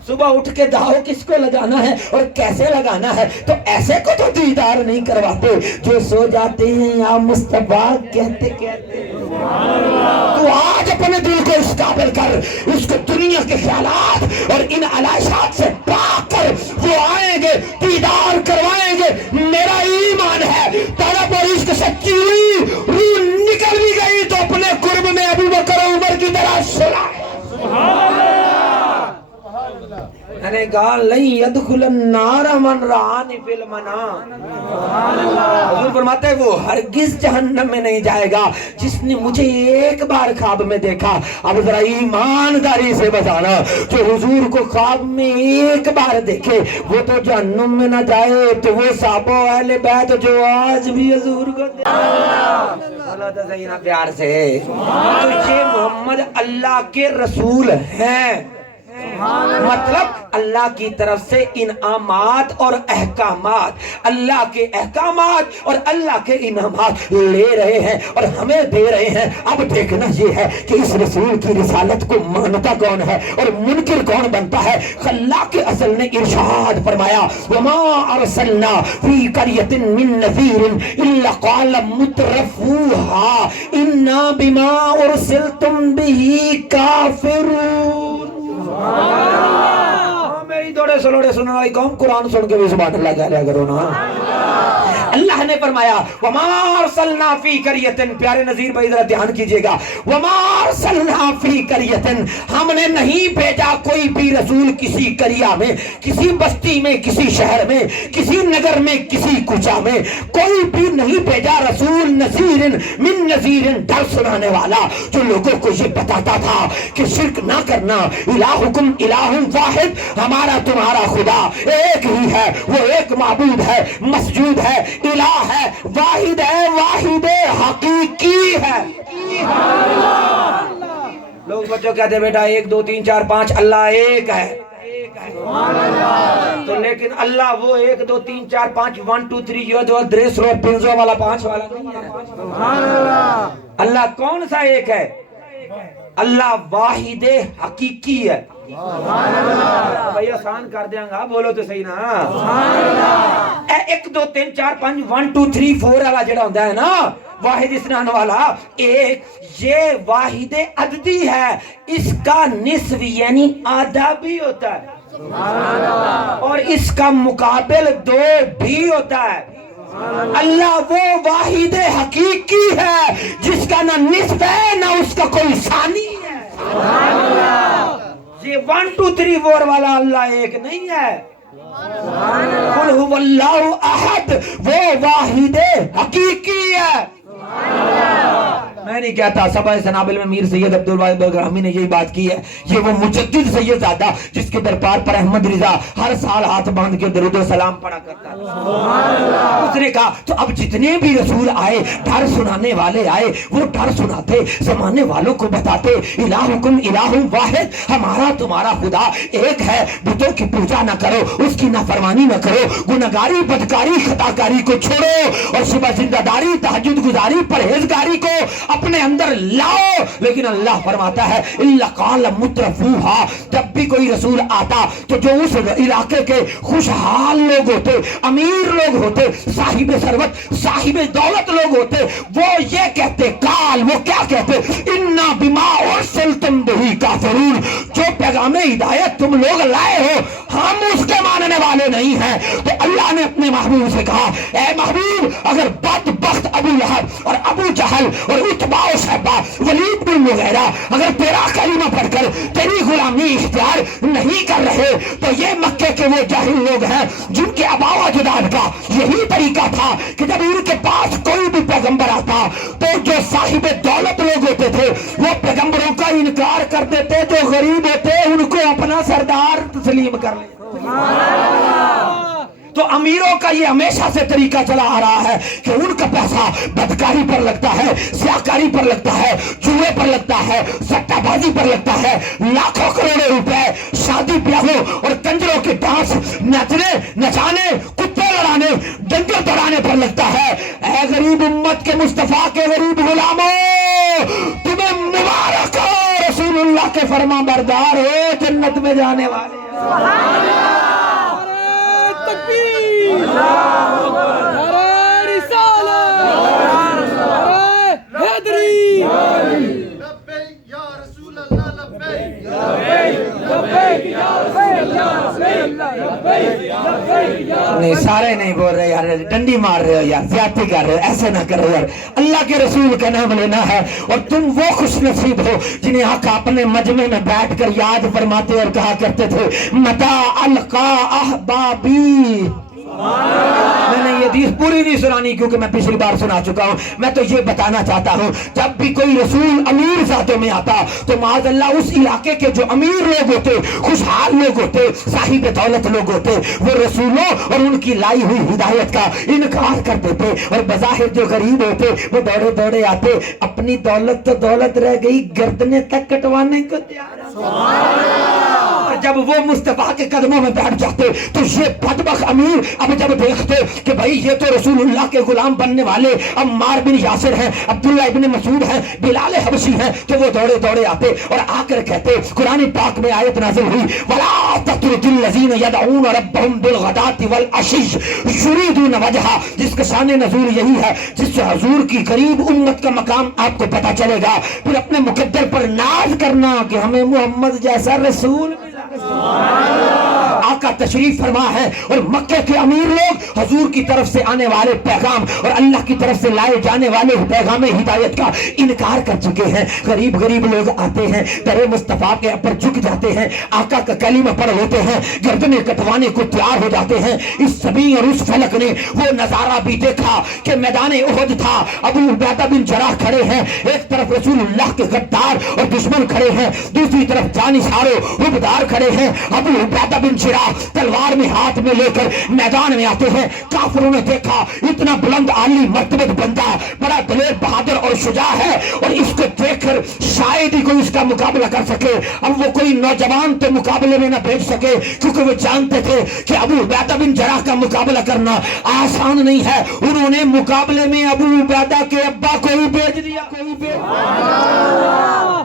صبح اٹھ کے داؤ کس کو لگانا ہے اور کیسے لگانا ہے, تو ایسے کو تو دیدار نہیں کرواتے جو سو جاتے ہیں یا مصطفیٰ کہتے کہتے. تو آج اپنے دل کو اس قابل کر, اس کو دنیا کے خیالات اور ان علائشات سے پاک کر. وہ آئیں گے دیدار کروائیں گے, میرا ایمان ہے. طلب اور عشق سچی ہوئی, روح نکل بھی گئی تو اپنے قرب میں ابو بکر و عمر کی طرح سلائے. میں نے کہا لن يدخل النار من رعانی فی المنام. حضور فرماتے ہیں وہ ہرگز جہنم میں نہیں جائے گا جس نے مجھے ایک بار خواب میں دیکھا. اب ذرا ایمانداری سے بتانا, جو حضور کو خواب میں ایک بار دیکھے وہ تو جہنم میں نہ جائے, تو وہ صحابہ و اہل بیت جو آج بھی حضور کو تو صحیح نہ پیار سے, تو یہ محمد اللہ کے رسول ہیں. مطلب اللہ کی طرف سے انعامات اور احکامات, اللہ کے احکامات اور اللہ کے انعامات لے رہے ہیں اور ہمیں دے رہے ہیں. اب دیکھنا یہ ہے کہ اس رسول کی رسالت کو مانتا کون ہے اور منکر کون بنتا ہے. اللہ کے اصل نے ارشاد فرمایا وما ارسلنا فی قریۃ من نذیر الا قال مترفوها انا بما ارسلتم به کافرون. میری دوڑے سلوڑے سننے والی قوم قرآن سن کے بھی سبحان اللہ کہہ لیا کرو نا. اللہ نے فرمایا وما ارسلنا فی قریۃ, پیارے نذیر بھائی ذرا دھیان کیجئے گا, وما ارسلنا فی قریۃ, ہم نے نہیں بھیجا کوئی بھی رسول کسی قریہ میں, کسی بستی میں, کسی شہر میں, کسی نگر میں, کسی کوچہ میں, کوئی بھی نہیں بھیجا رسول نذیر من نذیر, ڈر سنانے والا جو لوگوں کو یہ بتاتا تھا کہ شرک نہ کرنا, الہکم الہ واحد, ہمارا تمہارا خدا ایک ہی ہے, وہ ایک معبود ہے, مسجود ہے, الہ ہے, واحد ہے, واحد حقیقی ہے. لوگ بچوں کہتے ہیں بیٹا 1 2 3 4 5 اللہ ایک ہے, تو لیکن اللہ وہ 1 2 3 4 5 1 2 3 یہ جو ڈریس رو پنزو والا 5 والا نہیں ہے. اللہ کون سا ایک ہے؟ اللہ واحد حقیقی ہے. بھائی آسان کر دیا گا, بولو تو صحیح نا. 1 2 3 4 5 1 2 3 4 والا جڑا ہوتا ہے نا واحد اسنان والا ایک, یہ واحد عددی ہے, اس کا نصف یعنی آدھا بھی ہوتا ہے اور اس کا مقابل 2 بھی ہوتا ہے. اللہ وہ واحد حقیقی ہے جس کا نہ نصف ہے نہ اس کا کوئی ثانی ہے. یہ 1 2 3 4 والا اللہ ایک نہیں ہے. قل هو اللہ احد وہ واحد حقیقی ہے. میں نہیں کہتا سبا سنابل میں میر سید عبدالواحد بلگرامی نے یہی بات کی ہے. یہ وہ مجدد سید زادہ جس کے دربار پر احمد رضا ہر سال ہاتھ باندھ کے درود و سلام پڑھا کرتا ہے. اس نے کہا تو اب جتنے بھی رسول آئے ڈر سنانے والے آئے وہ ڈر سناتے زمانے والوں کو بتاتے الہکم الہ واحد ہمارا تمہارا خدا ایک ہے. بتوں کی پوجا نہ کرو اس کی نافرمانی نہ کرو گناہگاری بدکاری خطاکاری کو چھوڑو اور صبح زندہ داری تہجد گزاری پرہیزگاری کو اپنے اندر لاؤ. لیکن اللہ فرماتا ہے اللہ قال مترفوہا جب بھی کوئی رسول آتا تو جو اس علاقے کے خوشحال لوگ ہوتے امیر لوگ ہوتے صاحب ثروت صاحب دولت لوگ ہوتے وہ یہ کہتے قال وہ کیا کہتے انا بما ارسلتم بہ کافرون جو پیغام ہدایت تم لوگ لائے ہو ہم اس کے ماننے والے نہیں ہیں. تو اللہ نے اپنے محبوب سے کہا اے محبوب اگر بدبخت ابو لہب اور ابو جہل اور اتباع و شیبہ ولید بن مغیرہ اگر تیرا کلمہ پڑھ کر تیری غلامی اختیار نہیں کر رہے تو یہ مکے کے وہ جاہل لوگ ہیں جن کے آباء و اجداد کا یہی طریقہ تھا کہ جب ان کے پاس کوئی بھی پیغمبر آتا تو جو صاحب دولت لوگ ہوتے تھے وہ پیغمبروں کا انکار کر دیتے جو غریب ہوتے ان کو اپنا سردار تسلیم کر لیتے. تو امیروں کا یہ ہمیشہ سے طریقہ چلا آ رہا ہے کہ ان کا پیسہ بدکاری پر لگتا ہے سیاکاری پر لگتا ہے جوئے پر لگتا ہے سٹہ بازی پر لگتا ہے لاکھوں کروڑوں روپے شادی بیاہوں اور کنجروں کے ڈانس نچنے نچانے کتے لڑانے ڈنگر دوڑانے پر لگتا ہے. اے غریب امت کے مصطفیٰ کے غریب غلاموں تمہیں مبارک ہو رسول اللہ کے فرما بردار ہو جنت میں جانے والے. نہیں سارے نہیں بول رہے یار ڈنڈی مار رہے ہو یار زیادتی کر رہے ہو ایسے نہ کرو یار. اللہ کے رسول کا نام لینا ہے اور تم وہ خوش نصیب ہو جنہیں آقا اپنے مجمع میں بیٹھ کر یاد فرماتے اور کہا کرتے تھے متا القا احبابی. میں نے یہ حدیث پوری نہیں سنانی کیونکہ میں پچھلی بار سنا چکا ہوں. میں تو یہ بتانا چاہتا ہوں جب بھی کوئی رسول امیر ذاتوں میں آتا تو معاذ اللہ اس علاقے کے جو امیر لوگ ہوتے خوشحال لوگ ہوتے صاحب دولت لوگ ہوتے وہ رسولوں اور ان کی لائی ہوئی ہدایت کا انکار کر دیتے اور بظاہر جو غریب ہوتے وہ دوڑے دوڑے آتے اپنی دولت تو دولت رہ گئی گردنیں تک کٹوانے کو تیار. جب وہ مصطفیٰ کے قدموں میں بیٹھ جاتے تو یہ بدبخت امیر اب جب دیکھتے کہ بھائی یہ تو رسول اللہ کے غلام بننے والے عمار بن یاسر ہیں عبداللہ ابن مسعود ہیں بلال حبشی ہیں تو وہ دوڑے دوڑے آتے اور آ کر کہتے قرآن پاک میں آیت نازل ہوئی وَلَا تَطْرُدِ الَّذِينَ يَدْعُونَ رَبَّهُمْ بِالْغَدَاةِ وَالْعَشِيِّ يُرِيدُونَ وَجْهَهُ جس کا شان نزول یہی ہے جس سے حضور کی قریب امت کا مقام آپ کو پتا چلے گا. پھر اپنے مقدر پر ناز کرنا کہ ہمیں محمد جیسا رسول آقا تشریف فرما ہے اور مکے کے امیر لوگ حضور کی طرف سے آنے والے پیغام اور اللہ کی طرف سے لائے جانے والے پیغام ہدایت کا انکار کر چکے ہیں. غریب غریب لوگ آتے ہیں در مصطفیٰ کے اوپر جھک جاتے ہیں آقا کا کلمہ پڑھ لیتے ہیں گردنیں کٹوانے کو تیار ہو جاتے ہیں. اس سبی اور اس فلک نے وہ نظارہ بھی دیکھا کہ میدان احد تھا ابو عبیدہ بن جراح کھڑے ہیں ایک طرف رسول اللہ کے غدار اور دشمن کھڑے ہیں دوسری طرف جانثار و عبدار کھڑے ہیں. ابو عبیدہ بن جراح تلوار میں ہاتھ میں لے کر میدان میں آتے ہیں. کافروں نے دیکھا اتنا بلند عالی مرتبہ بندہ بڑا دلیر بہادر اور شجاع ہے اور اس کو دیکھ کر شاید ہی کوئی اس کا مقابلہ کر سکے. اب وہ کوئی نوجوان تو مقابلے میں نہ بھیج سکے کیونکہ وہ جانتے تھے کہ ابو عبیدہ بن جراح کا مقابلہ کرنا آسان نہیں ہے. انہوں نے مقابلے میں ابو عبیدہ کے ابا کو ہی بھیج دیا.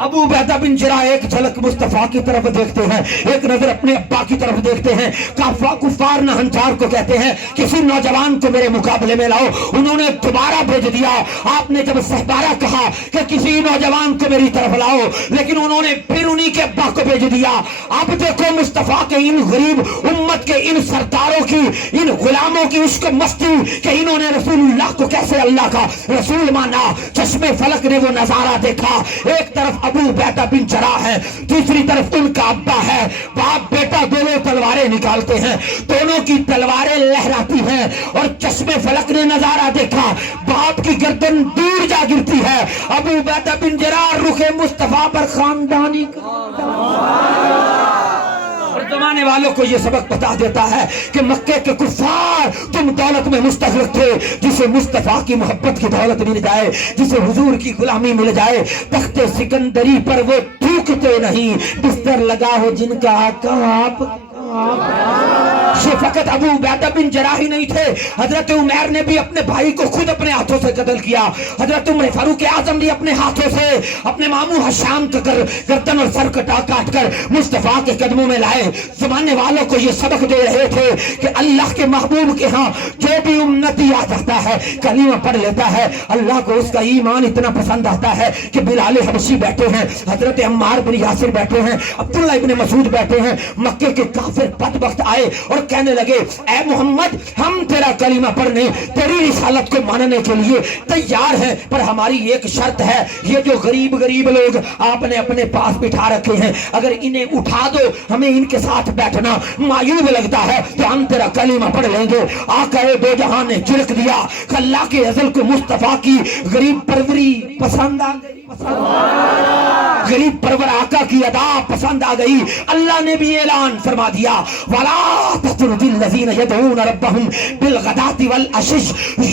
ابو عبیدہ بن جراح ایک جھلک مصطفیٰ کی طرف دیکھتے ہیں, ایک نظر اپنے ابا کی طرف دیکھتے ہیں. کفار نہنچار کو کہتے ہیں کسی نوجوان کو میرے مقابلے میں لاؤ. انہوں نے دوبارہ بھیج دیا. آپ نے جب سہبارہ کہا کہ کسی نوجوان کو میری طرف لاؤ, لیکن انہوں نے پھر انہی کے ابا کو بھیج دیا. اب دیکھو مصطفیٰ کے ان غریب امت کے ان سرداروں کی, ان غلاموں کی عشق مستی کہ انہوں نے رسول اللہ کو کیسے اللہ کا رسول مانا. چشمے فلک نے وہ نظارہ دیکھا. ایک طرف ابو عبیدہ بن جراح ہے, دوسری طرف ان کا ابا ہے. باپ بیٹا دونوں تلواریں نکالتے ہیں, دونوں کی تلواریں لہراتی ہیں, اور چشمے فلک نے نظارہ دیکھا. باپ کی گردن دور جا گرتی ہے. ابو عبیدہ بن جراح رخ مصطفیٰ پر خاندانی اور زمانے والوں کو یہ سبق بتا دیتا ہے کہ مکے کے کفار تم دولت میں مستغرق تھے. جسے مصطفیٰ کی محبت کی دولت مل جائے, جسے حضور کی غلامی مل جائے, تخت سکندری پر وہ تھوکتے نہیں. بستر لگا ہو جن کا آقا آپ. یہ فقط ابو عبیدہ بن جراح ہی نہیں تھے, حضرت عمر نے بھی اپنے بھائی کو خود اپنے ہاتھوں سے قتل کیا. حضرت عمر فاروق اعظم نے اپنے ہاتھوں سے اپنے ماموں حشام کا گردن اور سر کاٹ کر مصطفیٰ کے قدموں میں لائے. زمانے والوں کو یہ سبق دے رہے تھے کہ اللہ کے محبوب کے ہاں جو بھی امتی آ جاتا ہے, کلمہ پڑھ لیتا ہے, اللہ کو اس کا ایمان اتنا پسند آتا ہے کہ بلال حبشی بیٹھے ہیں, حضرت عمار بن یاسر بیٹھے ہیں, عبداللہ ابن مسعود بیٹھے ہیں. مکے کے کافر بدبخت آئے اور کہنے لگے اے محمد ہم تیرا کلمہ پڑھنے, تیری رسالت کو ماننے کے لیے تیار ہیں, پر ہماری ایک شرط ہے. یہ جو غریب لوگ آپ نے اپنے پاس بٹھا رکھے ہیں, اگر انہیں اٹھا دو, ہمیں ان کے ساتھ بیٹھنا معیوب لگتا ہے, تو ہم تیرا کلمہ پڑھ لیں گے. آقا دو جہان نے جھڑک دیا کہ اللہ کے ازل کو مصطفیٰ کی غریب پروری پسند آ گئی. غریب پرور آقا کی ادا پسند آ گئی. اللہ نے بھی اعلان فرما دیا وَلَا تَطْرُدِ الَّذِينَ يَدْعُونَ رَبَّهُمْ بِالْغَدَاةِ وَالْعَشِيِّ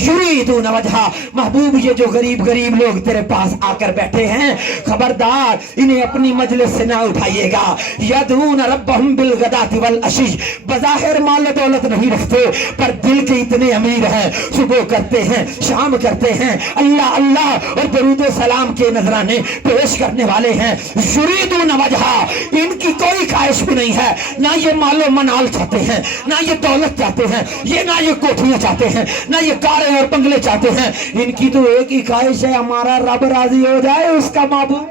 يُرِيدُونَ وَجْهَهُ. محبوب یہ جو غریب لوگ تیرے پاس آ کر بیٹھے ہیں, خبردار انہیں اپنی مجلس سے نہ اٹھائیے گا. يَدْعُونَ رَبَّهُمْ بِالْغَدَاةِ وَالْعَشِيِّ, بظاہر مال و دولت نہیں رکھتے, پر دل کے اتنے امیر ہیں, صبح کرتے ہیں شام کرتے ہیں, اللہ اللہ اور درود و سلام کے نذرانے پیش کرنے والے ہیں. یریدون وجہا, ان کی کوئی خواہش بھی نہیں ہے, نہ یہ مال و منال چاہتے ہیں, نہ یہ دولت چاہتے ہیں, نہ یہ کوٹھیاں چاہتے ہیں, نہ یہ کاریں اور بنگلے چاہتے ہیں. ان کی تو ایک ہی خواہش ہے, ہمارا رب راضی ہو جائے, اس کا معبود.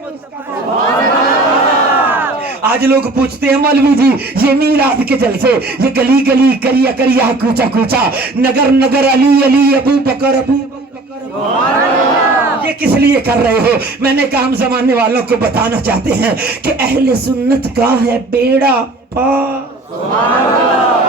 آج لوگ پوچھتے ہیں مولوی جی یہ میلاد کے جلسے, یہ گلی گلی کریا کوچا نگر علی ابو بکر یہ کس لیے کر رہے ہو؟ میں نے کہا ہم زمانے والوں کو بتانا چاہتے ہیں کہ اہل سنت کا ہے بیڑا پار.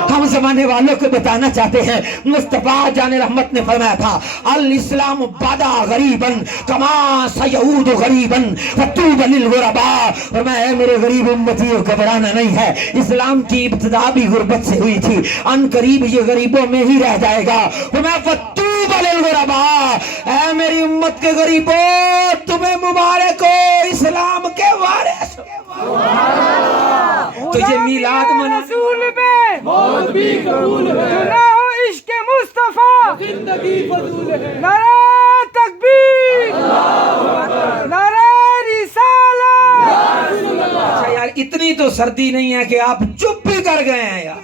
ہم زمانے والوں کو بتانا چاہتے ہیں, مصطفیٰ جان رحمت نے فرمایا تھا الاسلام بدا غریباً کما سیعود غریباً فطوبى للغرباء. فرمایا میرے غریب امتیوں گھبرانا نہیں ہے, اسلام کی ابتدا بھی غربت سے ہوئی تھی, ان قریب یہ غریبوں میں ہی رہ جائے گا. فرمایا فطوبى للغرباء, اے میری امت کے غریبوں تمہیں مبارک ہو, اسلام کے وارث. تو یہ میلاد رسول میں موت بھی قبول ہے, نہ ہو عشق مصطفیٰ زندگی فضول ہے. نعرہ تکبیر, نعرہ رسالت. اچھا یار اتنی تو سردی نہیں ہے کہ آپ چپ بھی کر گئے ہیں یار.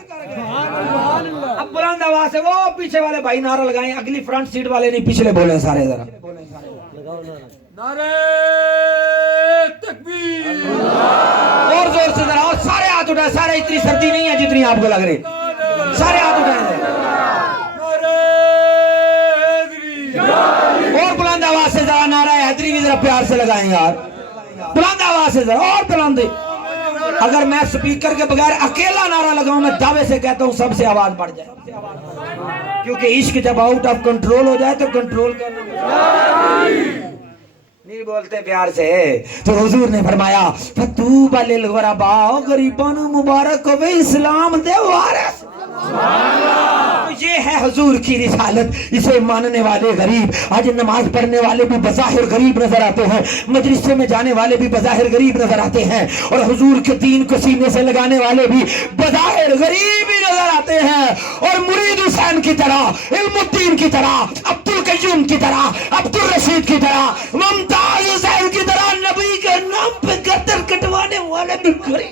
اب بلند آواز سے وہ پیچھے والے بھائی نعرہ لگائیں, اگلی فرنٹ سیٹ والے نہیں پچھلے بولیں سارے ذرا. نعرہ تکبیر, اور زور سے ذرا, اور سارے ہاتھ اٹھائیں, سارے اتنی سردی نہیں ہے جتنی آپ کو لگ رہی, سارے ہاتھ اٹھائیں. اور بلند آواز سے ذرا نعرہ حیدری بھی ذرا پیار سے لگائیں یار, بلند آواز سے ذرا اور بلند. اگر میں سپیکر کے بغیر اکیلا نعرہ لگاؤں, میں دعوے سے کہتا ہوں سب سے آواز بڑھ جائے, کیونکہ عشق جب آؤٹ آف کنٹرول ہو جائے تو کنٹرول کرنا نہیں بولتے پیار سے. تو حضور نے فرمایا فطوبى للغرباء, غریبان مبارک ہو اسلام دے وارث. تو یہ ہے حضور کی رسالت, اسے ماننے والے غریب. آج نماز پڑھنے والے بھی بظاہر غریب نظر آتے ہیں, مجلس میں جانے والے بھی بظاہر غریب نظر آتے ہیں, اور حضور کے دین کو سینے سے لگانے والے بھی بظاہر غریب ہی نظر آتے ہیں. اور مرید حسین کی طرح, علم الدین کی طرح, عبدالقیوم کی طرح, عبدالرشید کی طرح, ممتاز حسین کی طرح نبی کے نام پہ والے بھی کریں.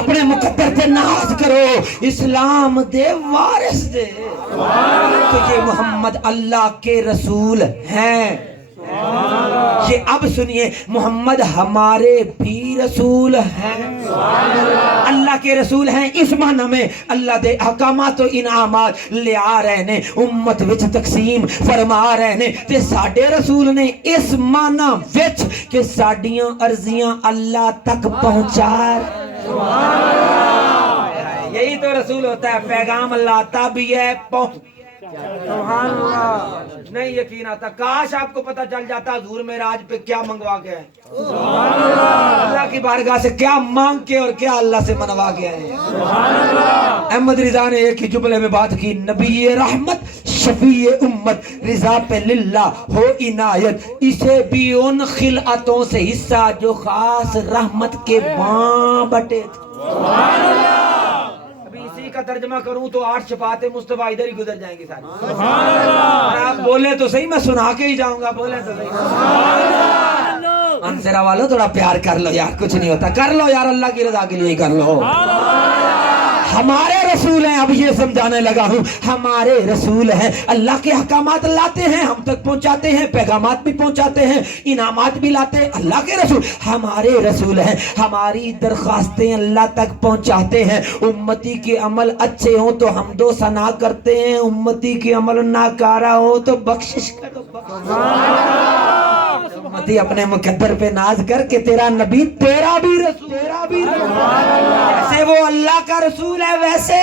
اپنے مقدر تے ناز کرو, اسلام دے وارث دے, تو یہ محمد اللہ کے رسول ہیں. یہ اب سنیے, محمد ہمارے بھی رسول ہیں, اللہ کے رسول ہیں. اس معنی میں اللہ دے احکامات و انعامات لے آ رہے نے, امت وچ تقسیم فرما رہے نے, تے ساڈے رسول نے اس معنی وچ کہ ساڈیاں عرضیاں اللہ تک پہنچا. یہی تو رسول ہوتا ہے, پیغام اللہ آتا بھی ہے, سبحان اللہ. نہیں یقین آتا, کاش آپ کو پتہ چل جاتا حضور معراج پہ کیا منگوا کے ہیں, اللہ کی بارگاہ سے کیا مانگ کے اور کیا اللہ سے منوا کے ہیں. احمد رضا نے ایک ہی جملے میں بات کی, نبی رحمت شفیع امت رضا پہ للہ ہو عنایت, اسے بھی ان خلعتوں سے حصہ جو خاص رحمت کے وہاں بٹے تھے. اسی کا ترجمہ کروں تو 8 شفاعتیں مصطفیٰ ادھر ہی گزر جائیں گی ساری. آپ بولے تو صحیح, میں سنا کے ہی جاؤں گا, بولے تو صحیح. منصرہ والوں تھوڑا پیار کر لو یار, کچھ نہیں ہوتا, کر لو یار, اللہ کی رضا کے لیے ہی کر لو. ہمارے رسول ہیں, اب یہ سمجھانے لگا ہوں, ہمارے رسول ہیں, اللہ کے احکامات لاتے ہیں, ہم تک پہنچاتے ہیں, پیغامات بھی پہنچاتے ہیں, انعامات بھی لاتے ہیں. اللہ کے رسول ہمارے رسول ہیں, ہماری درخواستیں اللہ تک پہنچاتے ہیں. امتی کے عمل اچھے ہوں تو حمد و ثنا کرتے ہیں, امتی کے عمل ناکارہ ہو تو بخشش کرو. امتی اپنے مقدر پہ ناز کر کے تیرا نبی تیرا بھی رسول, جیسے وہ اللہ کا رسول ہے ویسے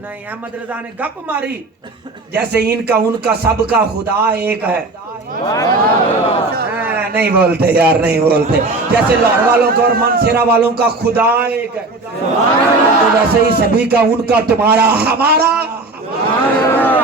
نہیں. احمد رضا نے گپ ماری, جیسے ان کا سب کا خدا ایک ہے. نہیں بولتے یار, نہیں بولتے. جیسے لاہور والوں کا اور منصرہ والوں کا خدا ایک ہے, تو ویسے ہی سبھی کا, ان کا, تمہارا, ہمارا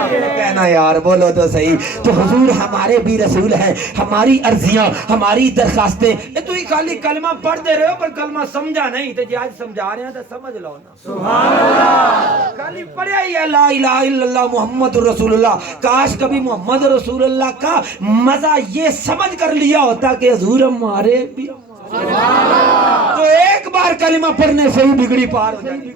کہنا یار, بولو تو صحیح. تو حضور ہمارے بھی رسول ہیں, ہماری عرضیاں, ہماری درخواستیں. یہ تو ہی خالی کلمہ پڑھ دے رہے ہو پر کلمہ سمجھا نہیں, تو جی آج سمجھا رہے ہیں تو سمجھ لو نا. سبحان اللہ. خالی پڑھا ہی ہے لا الہ الا اللہ محمد رسول اللہ. کاش کبھی محمد رسول اللہ کا مزہ یہ سمجھ کر لیا ہوتا کہ حضور ہمارے بھی, تو ایک بار کلمہ پڑھنے سے ہی بگڑی پار ہو جاتی.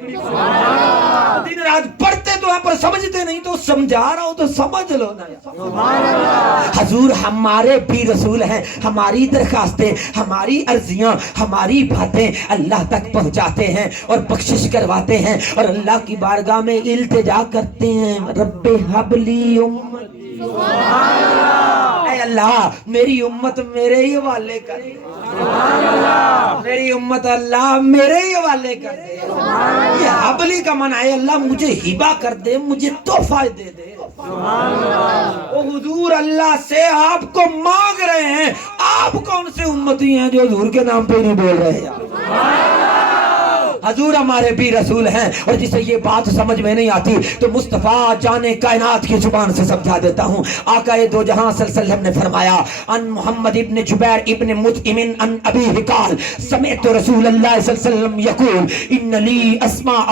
دن رات پڑھتے تو ہیں پر سمجھتے نہیں, تو سمجھا رہا ہوں تو سمجھ لو نا. حضور ہمارے بھی رسول ہیں, ہماری درخواستیں, ہماری عرضیاں, ہماری باتیں اللہ تک پہنچاتے ہیں اور بخشش کرواتے ہیں, اور اللہ کی بارگاہ میں التجا کرتے ہیں, رب حب لی امت, اے اللہ میری امت میرے ہی حوالے کر دے, میری امت اللہ میرے ہی حوالے کر دے. یہ حبلی کا معنی ہے اللہ مجھے ہبہ کر دے, مجھے تحفہ دے دے. وہ حضور اللہ سے آپ کو مانگ رہے ہیں, آپ کون سے امتی ہیں جو حضور کے نام پہ نہیں بول رہے ہیں. حضور ہمارے بھی رسول ہیں, اور جسے یہ بات سمجھ میں نہیں آتی تو مصطفیٰ جان کائنات کی زبان سے سمجھا دیتا ہوں. آقا دو جہاں صلی اللہ علیہ وسلم نے فرمایا, ان محمد ابن جبیر ابن مطعم ان ابیہ قال سمعت رسول اللہ صلی اللہ علیہ وسلم یقول ان لی اسماء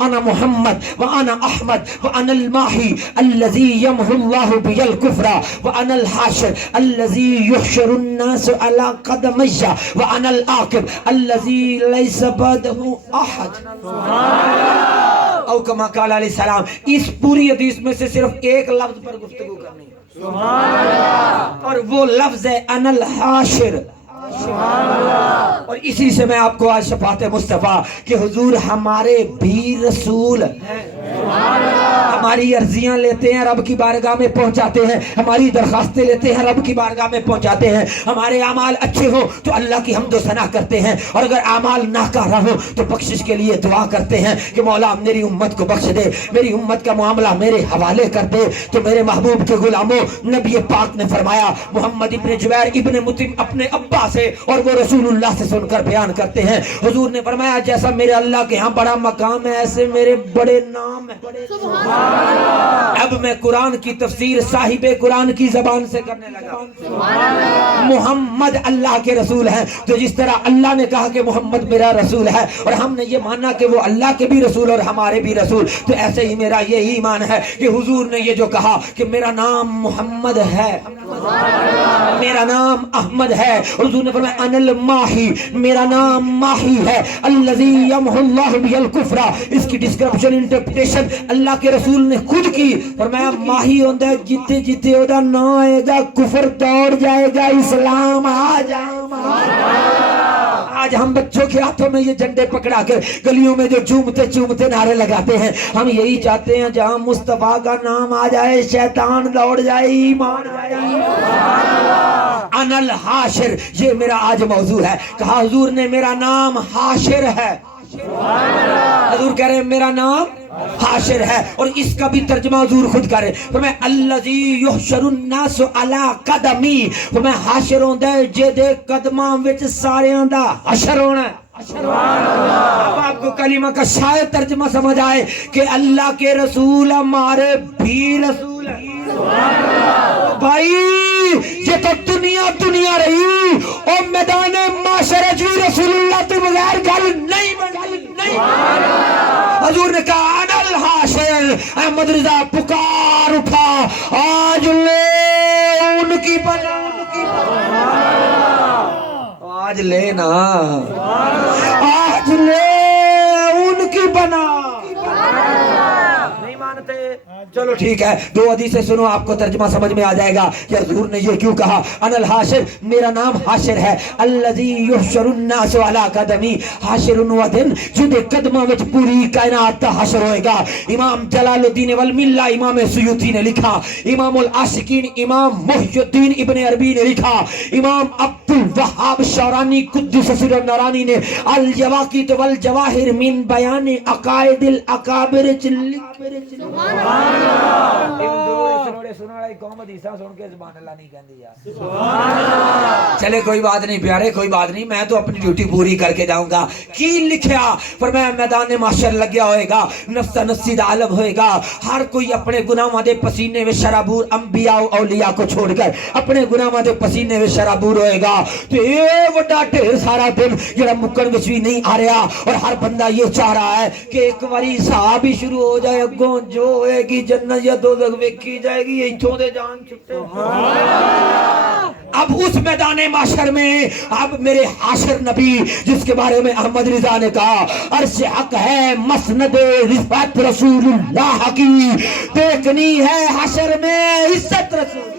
انا محمد وانا احمد وانا الماحی الذی یمحو اللہ بی الکفر وانا الحاشر الذی یحشر الناس علی قدمی وانا العاقب الذی لیس بعدہ احد. او کما قال علیہ السلام. اس پوری حدیث میں سے صرف ایک لفظ پر گفتگو کرنی ہے, اور وہ لفظ ہے انا الحاشر. اور اسی سے میں آپ کو آج شفاعت مصطفیٰ کہ حضور ہمارے بھی رسول ہیں, ہماری عرضیاں لیتے ہیں, رب کی بارگاہ میں پہنچاتے ہیں, ہماری درخواستیں لیتے ہیں, رب کی بارگاہ میں پہنچاتے ہیں. ہمارے اعمال اچھے ہوں تو اللہ کی حمد و ثنا کرتے ہیں, اور اگر اعمال ناکارہ ہوں تو بخشش کے لیے دعا کرتے ہیں کہ مولا میری امت کو بخش دے, میری امت کا معاملہ میرے حوالے کر دے. تو میرے محبوب کے غلاموں, نبی پاک نے فرمایا, محمد ابن جبیر ابن مطعم اپنے ابا سے اور وہ رسول اللہ سے سن کر بیان کرتے ہیں, حضور نے فرمایا جیسا میرے اللہ کے ہاں بڑا مقام ہے ایسے میرے بڑے نام ہے. اب میں قرآن کی تفسیر صاحب قرآن کی زبان سے کرنے لگا. محمد اللہ کے رسول ہیں. تو جس طرح اللہ نے کہا کہ محمد میرا رسول ہے اور ہم نے یہ مانا کہ وہ اللہ کے بھی رسول اور ہمارے بھی رسول, تو ایسے ہی میرا یہی ایمان ہے کہ حضور نے یہ جو کہا کہ میرا نام محمد ہے, میرا نام احمد ہے, حضور نے فرمایا انا الماحی, میرا نام ماحی ہے, الذی یمحو اللہ بہ الکفر. اس کی ڈسکرپشن انٹرپریٹیشن اللہ کے رسول نے خود کی. فرمایا ماہی ہوندا ہے جتے جتے او دا نام آئے گا کفر دوڑ جائے گا, اسلام آ جائے گا. آج ہم بچوں کے ہاتھوں میں یہ جھنڈے پکڑا کر گلیوں میں جو چومتے چومتے نعرے لگاتے ہیں, ہم یہی چاہتے ہیں جہاں مصطفیٰ کا نام آ جائے شیطان دوڑ جائے, ایمان آ جائے. انا الحاشر, یہ میرا آج موضوع ہے. کہا حضور نے میرا نام حاشر ہے. حضور کہہ رہے ہیں میرا نام حاشر ہے, اور اس کا بھی ترجمہ حضور خود کرے. فرمایا الذی یحشر الناس علی قدمی. فرمایا حاشر ہوندا ہے جے قدماں وچ ساریاں دا حشر ہونا ہے. اب آپ کو کلمہ کا شاید ترجمہ سمجھ آئے کہ اللہ کے رسول ہمارے بھی رسول ہیں. بھائی یہ تو دنیا رہی, اور میدان معاشرے جو رسول اللہ تو بغیر گل نہیں بنی. حضور نے کہا انا الحاشر. احمد رضا پکار اٹھا, آج لے ان کی بنا, آج لینا, آج لے ان کی بنا. نہیں مانتے, چلو ٹھیک ہے, دو حدیثیں سنو آپ کو ترجمہ سمجھ میں آ جائے گا کہ حضور نے یہ کیوں کہا. انا الحاشر, میرا نام حاشر ہے. الذی یحشر الناس علی قدمی. حاشر و دن جدے قدمہ وچ پوری کائنات دا حشر ہوئے گا. امام جلال الدین والملہ امام سیوطی نے لکھا, امام العاشقین امام محی الدین ابن عربی نے لکھا, امام عبد الوہاب شارانی قدس سر نورانی نے الجواقیت والجواہر من بیان عقائد الاکابر چلے کوئی بات نہیں پیارے, کوئی بات نہیں, میں تو اپنی ڈیوٹی پوری کر کے جاؤں گا. کی لکھیا؟ فرمایا میدان محشر لگیا ہوئے گا, نفس نفسی دا عالم ہوئے گا, ہر کوئی اپنے گناہاں دے پسینے میں شرابور, انبیاء و اولیاء کو چھوڑ کر اپنے گناہاں دے پسینے میں شرابور ہوئے گا. تو اے وڈا ڈھیر سارا دن جڑا مکن وچ بھی نہیں آ رہا, اور ہر بندہ یہ چاہ رہا ہے کہ ایک واری حساب ہی شروع ہو جائے, اگوں جو ہوئے گی جنت یا دوزخ ویکھی جائے گی, ایتھوں دے جان چھٹے. اب اس میدان معاشر میں اب میرے حاشر نبی جس کے بارے میں احمد رضا نے کہا عرش حق ہے مسند رفعت رسول اللہ کی, دیکھنی ہے حشر میں عزت رسول.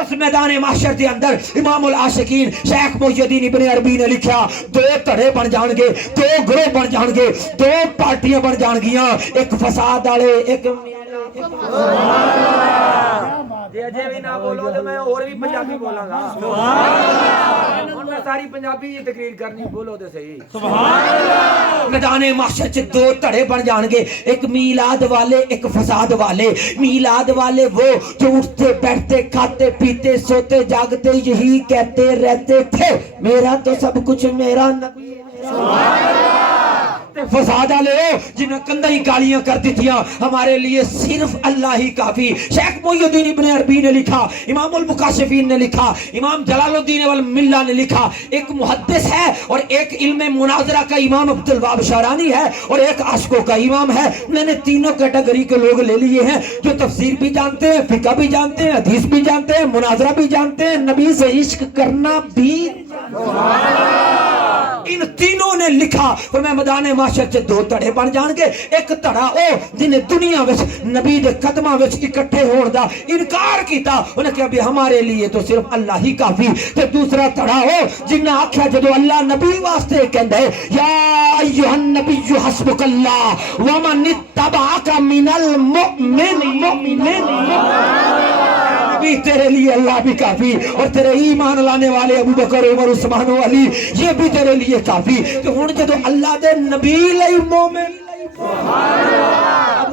اس میدان محشر کے اندر امام العاشقین شیخ محی الدین ابن عربی نے لکھا, دو تڑے بن جان گے, دو گروہ بن جان گے, دو پارٹیاں بن جان گیاں, ایک فساد والے, ایک جے بھی نہ بولو تو میں اور بھی پنجابی بولاں گا. میں ساری پنجابی یہ تقریر کرنی, بولو تو صحیح سبحان اللہ. میدان محشر چ دو تڑے بن جان گے, ایک میلاد والے, ایک فساد والے. میلاد والے وہ جو اٹھتے بیٹھتے کھاتے پیتے سوتے جاگتے یہی کہتے رہتے تھے میرا تو سب کچھ میرا نبی سبحان اللہ. فساد والے جنہیں کندھیں کالیاں کر دی تھیاں, ہمارے لیے صرف اللہ ہی کافی. شیخ محی الدین ابن عربی نے لکھا, امام المکاشفین نے لکھا, امام جلال الدین والملہ نے لکھا, ایک محدث ہے اور ایک علم مناظرہ کا امام عبد الوہاب شارانی ہے, اور ایک عاشقوں کا امام ہے. میں نے تینوں کیٹیگری کے لوگ لے لیے ہیں جو تفسیر بھی جانتے ہیں, فقہ بھی جانتے ہیں, حدیث بھی جانتے ہیں, مناظرہ بھی جانتے ہیں, نبی سے عشق کرنا بھی. ان تینوں نے لکھا اور میں میدان معاشر چ دو تڑے بن جان گے. ایک تڑا او جنہیں دنیا وچ نبی دے قدماں وچ اکٹھے ہون دا انکار کیتا, انہیں کہا بھی ہمارے لیے تو صرف اللہ ہی کافی. تے دوسرا تڑا او جنہیں آکھیا جدو اللہ نبی واسطے کہندا ہے یا ایھا النبی حسبک اللہ ومن اتبعک من المؤمنین, نبی تیرے لیے اللہ بھی کافی, اور تیرے ایمان لانے والے ابو بکر عمر عثمان و علی یہ بھی تیرے لیے کافی. کہ ہن جدو اللہ دے نبی لئی مومن, اب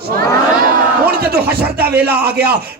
ਹੁਣ ਜਦੋਂ ਹਸ਼ਰ ਦਾ ਵੇਲਾ ਆ ਗਿਆ,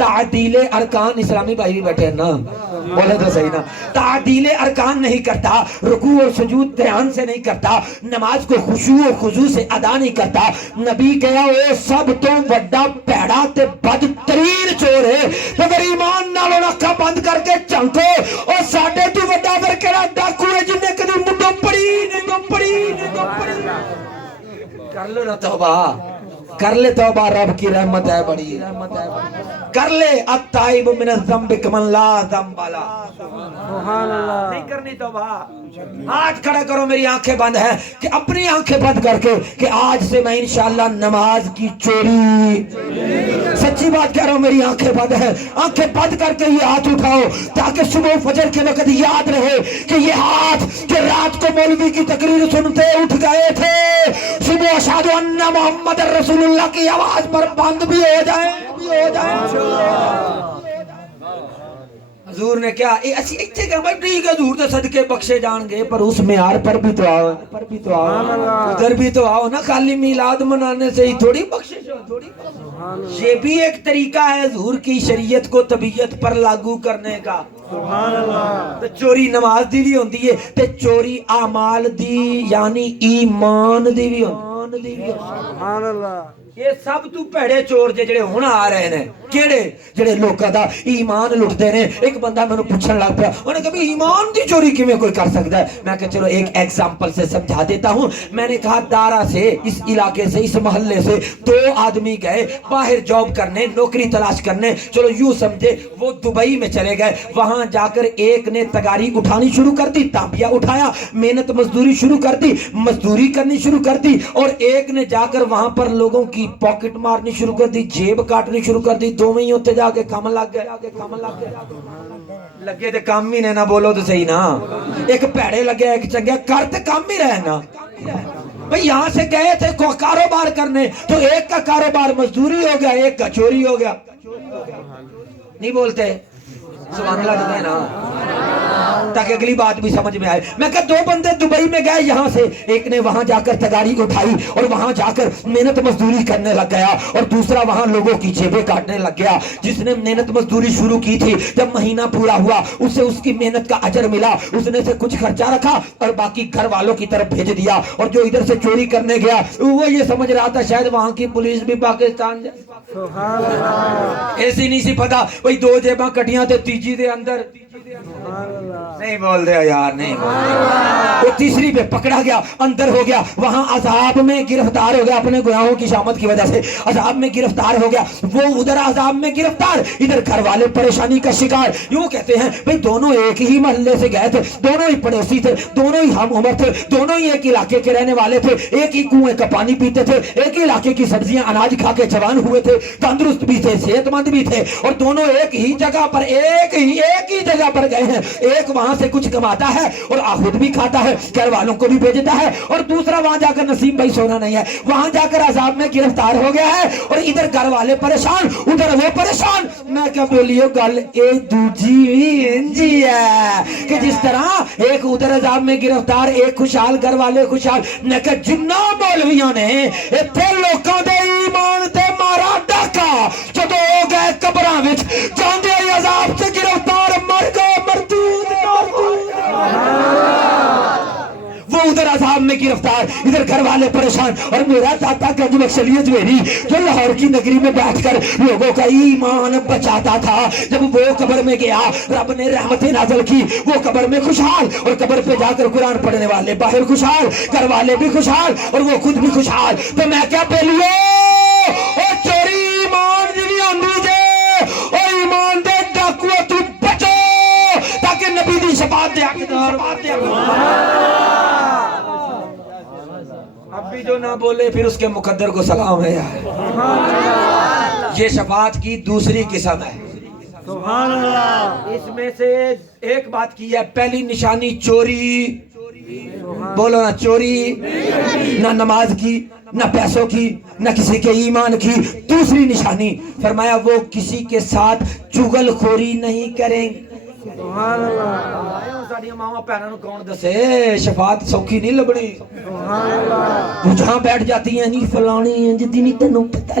تعدیل ارکان, اسلامی بھائی بھی بیٹھے ہیں نا, بولے تو صحیح نا, تعدیل ارکان نہیں کرتا, رکوع اور سجود دھیان سے نہیں کرتا, نماز کو خشوع و خضوع سے ادا نہیں کرتا, نبی کہا وہ سب تو بڑا پیڑا تے بدترین چور ہے مگر ایمان نالوں اکھاں بند کر کے چنکو اور ساڈے تو بڑا پھر کہڑا ڈاکو ہے جن نے کدی منڈو پڑی کر لو نا توبہ, کر لے توبہ, رب کی رحمت ہے بڑی, کر لے. التائب من الذنب کمن لا ذنب له, سبحان اللہ. نہیں کرنی توبہ. ہاتھ کھڑا کرو, میری آنکھیں بند ہیں, کہ اپنی آنکھیں بند کر کے کہ آج سے میں انشاءاللہ نماز کی چوری, سچی بات کہہ رہا ہوں, میری آنکھیں بند ہیں, آنکھیں بند کر کے یہ ہاتھ اٹھاؤ تاکہ صبح فجر کے وقت یاد رہے کہ یہ ہاتھ کہ رات کو مولوی کی تقریر سنتے اٹھ گئے تھے, صبح اشہد ان محمد رسول اللہ کی آواز پر بند بھی ہو جائے. حضور نے کیا اسی اتنے کہ بھائی ٹھیک ہے حضور دے صدقے بخشے جان گے, پر اس معیار پر بھی تو آؤ, ادھر بھی تو آؤ نا, خالی میلاد منانے سے ہی تھوڑی بخشش ہو, تھوڑی. یہ بھی ایک طریقہ ہے حضور کی شریعت کو طبیعت پر لاگو کرنے کا. تو چوری نماز دی بھی ہوندی ہے, تے چوری اعمال دی یعنی ایمان دی بھی ہوندی. سبحان اللہ. یہ سب تو پیڑے چور جڑے ہن آ رہے ہیں, کیڑے جڑے لوکاں دا ایمان لٹتے نے. ایک بندہ مینوں پوچھن لگ پیا, انہوں نے کہا ایمان دی چوری کیویں کوئی کر سکتا ہے؟ میں کہ چلو ایک ایگزامپل سے سمجھا دیتا ہوں. میں نے کہا دارا سے, اس علاقے سے, اس محلے سے 2 آدمی گئے باہر جاب کرنے, نوکری تلاش کرنے, چلو یوں سمجھے وہ دبئی میں چلے گئے. وہاں جا کر ایک نے تگاری اٹھانی شروع کر دی, تانبیا اٹھایا, محنت مزدوری شروع کر دی, مزدوری کرنی شروع کر دی, اور ایک نے جا کر وہاں پر لوگوں کی پاکٹ مارنی شروع کر دی, جیب کاٹنی شروع کر دی. دونوں ہی ہوتے جا کے کام لگ گئے, لگے تے کام ہی نے نا, بولو تو صحیح نا. ایک پیڑے لگے ایک چنگے, کر تے کام ہی رہے نا. بھئی یہاں سے گئے تھے کاروبار کرنے, تو ایک کا کاروبار مزدوری ہو گیا, ایک کا چوری ہو گیا. نہیں بولتے سبحان اللہ جاتے ہیں نا, تاکہ اگلی بات بھی سمجھ میں آئے. میں کہا 2 بندے دبئی میں گئے یہاں سے, ایک نے وہاں جا کر تگاری اٹھائی اور وہاں جا کر محنت مزدوری کرنے لگ گیا, اور دوسرا وہاں لوگوں کی جیبیں کاٹنے لگ گیا. جس نے محنت مزدوری شروع کی تھی, جب مہینہ پورا ہوا اسے اس کی محنت کا اجر ملا, اس نے سے کچھ خرچہ رکھا اور باقی گھر والوں کی طرف بھیج دیا. اور جو ادھر سے چوری کرنے گیا وہ یہ سمجھ رہا تھا شاید وہاں کی پولیس بھی پاکستان جائے. سبحان اللہ. ایسی نہیں سی پتا, بھئی 2 جیباں کٹیاں تے تیجی دے اندر, نہیں بول دے یار, نہیں وہ تیسری پہ پکڑا گیا, اندر ہو گیا, وہاں عذاب میں گرفتار ہو گیا, اپنے گناہوں کی شامت کی وجہ سے عذاب میں گرفتار ہو گیا. وہ ادھر عذاب میں گرفتار, ادھر گھر والے پریشانی کا شکار. یوں کہتے ہیں بھئی دونوں ایک ہی محلے سے گئے تھے, دونوں ہی پڑوسی تھے, دونوں ہی ہم عمر تھے, دونوں ہی ایک علاقے کے رہنے والے تھے, ایک ہی کنویں کا پانی پیتے تھے, ایک ہی علاقے کی سبزیاں اناج کھا کے جوان ہوئے تھے, تندرست بھی تھے, صحت مند بھی تھے, اور دونوں ایک ہی جگہ پر ایک ہی جگہ پر گئے ہیں. ایک وہاں سے کچھ کماتا ہے اور خود بھی کھاتا ہے, گھر والوں کو بھی بھیجتا ہے, اور دوسرا وہاں جا کر نصیب بھائی سونا نہیں ہے, وہاں جا کر عذاب میں گرفتار ہو گیا ہے, اور ادھر گھر والے پریشان, ادھر وہ پریشان. میں کیا بولیو گل ایک دوجی انجی ہے کہ جس طرح ایک ادھر عذاب میں گرفتار, ایک خوشحال, گھر والے خوشحال. میں کہ جنہ مولویاں نے ایتھے لوکاں دے ایمان تے مارا ڈاکا, جدو ہو گئے قبراں وچ جاندے ہوئے عذاب سے گرفتار, مر گئے مردود. وہ ادھر عذاب میں گرفتار, ادھر گھر والے پریشان. اور میرا داتا گنج بخش علی اجمیری جو لاہور کی نگری میں بیٹھ کر لوگوں کا ایمان بچاتا تھا, جب وہ قبر میں گیا رب نے رحمتیں نازل کی. وہ قبر میں خوشحال, اور قبر پہ جا کر قرآن پڑھنے والے باہر خوشحال, گھر والے بھی خوشحال, اور وہ خود بھی خوشحال. تو میں کیا بولیو او چوری ایمان دی ہوندی جے, او ایمان دے ڈاکو تو بچو تاکہ نبی دی شفاعت دے حقدار. اب بھی جو نہ بولے پھر اس کے مقدر کو سلام ہے یار. یہ شفاعت کی دوسری قسم ہے. سبحان اللہ. اس میں سے ایک بات کی ہے, پہلی نشانی چوری, بولو نا چوری, نہ نماز کی, نہ پیسوں کی, نہ کسی کے ایمان کی. دوسری نشانی فرمایا وہ کسی کے ساتھ چغل خوری نہیں کریں. سبحان اللہ. ساڈیاں ماواں بہناں نوں کون دسے, شفاعت سوکھی نہیں لبنی. سبحان اللہ. وہ جہاں بیٹھ جاتی ہیں نہیں فلانی انج دی نہیں تینوں پتہ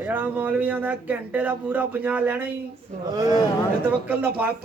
ਜਿਹੜਾ ਮੌਲਵੀ ਆਂਦਾ ਘੰਟੇ ਦਾ ਪੂਰਾ 50 ਲੈਣਾ ਹੀ, ਤਵੱਕਲ ਦਾ ਪਾਪ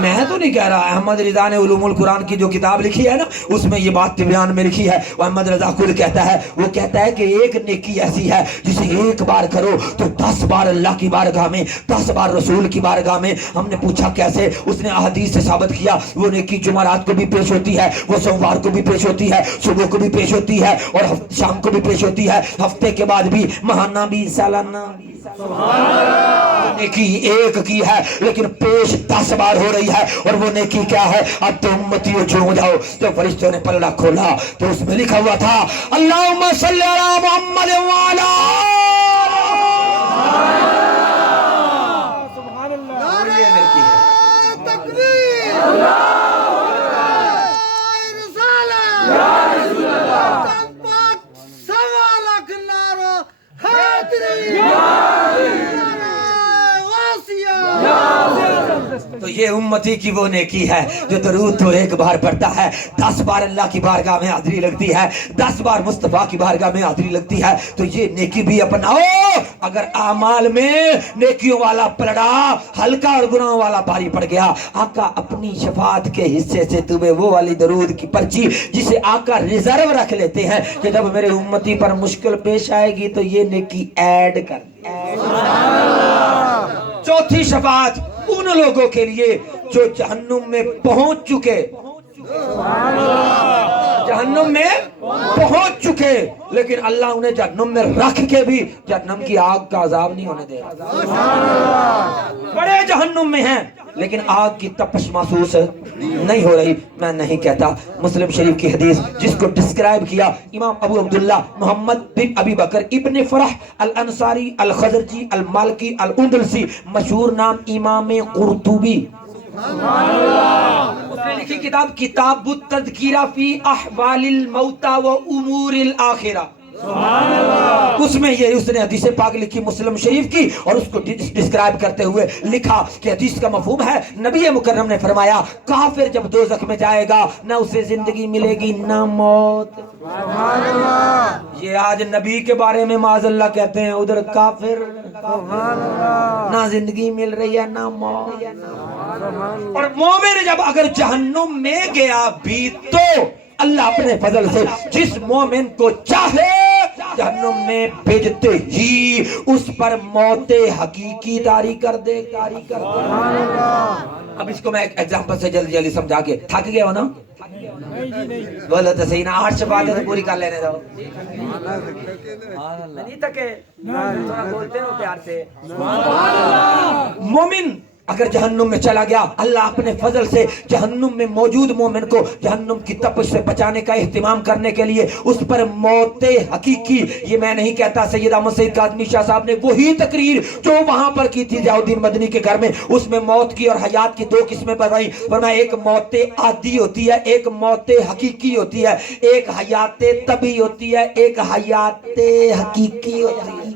میں تو نہیں کہہ رہا. احمد رضا نے علوم القرآن کی جو کتاب لکھی ہے نا اس میں یہ بات بیان میں لکھی ہے. وہ احمد رضا خود کہتا ہے, وہ کہتا ہے کہ ایک نیکی ایسی ہے جسے ایک بار کرو تو 10 بار اللہ کی بارگاہ میں, 10 بار رسول کی بارگاہ میں. ہم نے پوچھا کیسے؟ اس نے احادیث سے ثابت کیا وہ نیکی جمعرات کو بھی پیش ہوتی ہے, وہ سوموار کو بھی پیش ہوتی ہے, صبح کو بھی پیش ہوتی ہے اور شام کو بھی پیش ہوتی ہے, ہفتے کے بعد بھی, ماہانہ بھی, سالانہ بھی. نیکی ایک کی ہے لیکن پیش 10 بار ہو رہی ہے. اور وہ نیکی کیا ہے؟ اب تو امتیوں جھوم جاؤ. تو فرشتوں نے پلڑا کھولا تو اس میں لکھا ہوا تھا اللہم صلی علی محمد وعلی سبحان اللہ. اور یہ نیکی ہے. تکبیر. تو یہ امتی کی وہ نیکی ہے جو درود تو ایک بار پڑھتا ہے, 10 بار اللہ کی بارگاہ میں حاضری لگتی ہے, 10 بار مصطفیٰ کی بارگاہ میں حاضری لگتی ہے. تو یہ نیکی بھی اپناؤ. اگر اعمال میں نیکیوں والا پلڑا ہلکا اور گناہوں والا بھاری پڑ گیا, آقا اپنی شفاعت کے حصے سے تمہیں وہ والی درود کی پرچی جسے آقا ریزرو رکھ لیتے ہیں کہ جب میرے امتی پر مشکل پیش آئے گی تو یہ نیکی ایڈ کر. چوتھی شفاعت ان لوگوں کے لیے جو جہنم میں پہنچ چکے, جہنم میں پہنچ چکے لیکن اللہ انہیں جہنم میں رکھ کے بھی جہنم کی آگ کا عذاب نہیں ہونے دے رہا. بڑے جہنم میں ہیں لیکن آگ کی تپش محسوس نہیں ہو رہی. میں نہیں کہتا. مسلم شریف کی حدیث جس کو ڈسکرائب کیا امام ابو عبداللہ محمد بن ابی بکر ابن فرح الانصاری الخزرجی المالکی الاندلسی, مشہور نام امام قرطبی. اس نے لکھی کتاب کتاب التذکرہ فی احوال الموتى و امور الاخرہ. اس میں یہ اس نے حدیث پاک لکھی مسلم شریف کی اور اس کو ڈسکرائب کرتے ہوئے لکھا کہ حدیث کا مفہوم ہے نبی مکرم نے فرمایا کافر جب دوزخ میں جائے گا نہ اسے زندگی ملے گی نہ موت. یہ آج نبی کے بارے میں معاذ اللہ کہتے ہیں, ادھر کافر نہ زندگی مل رہی ہے نہ موت. اور مومن جب اگر جہنم میں گیا بھی تو اللہ اپنے فضل سے جس مومن کو چاہے جہنم میں بھیجتے ہی اس پر موت حقیقی طاری کر دے. اب اس کو میں ایک ایگزامپل سے جلدی جلدی سمجھا کے, تھک گیا ہو نا, بولو تو صحیح نا, 8 شفاعتیں تو پوری کر لینے دو. نہیں تھکے, تھوڑا بولتے ہو پیار سے. مومن اگر جہنم میں چلا گیا اللہ اپنے فضل سے جہنم میں موجود مومن کو جہنم کی تپش سے بچانے کا اہتمام کرنے کے لیے اس پر موت حقیقی, یہ میں نہیں کہتا, سید احمد سعید کاظمی شاہ صاحب نے وہی تقریر جو وہاں پر کی تھی ضیاء الدین مدنی کے گھر میں, اس میں موت کی اور حیات کی 2 قسمیں بتائیں. فرمایا ایک موت عادی ہوتی ہے, ایک موت حقیقی ہوتی ہے, ایک حیات طبی ہوتی ہے, ایک حیات حقیقی ہوتی ہے.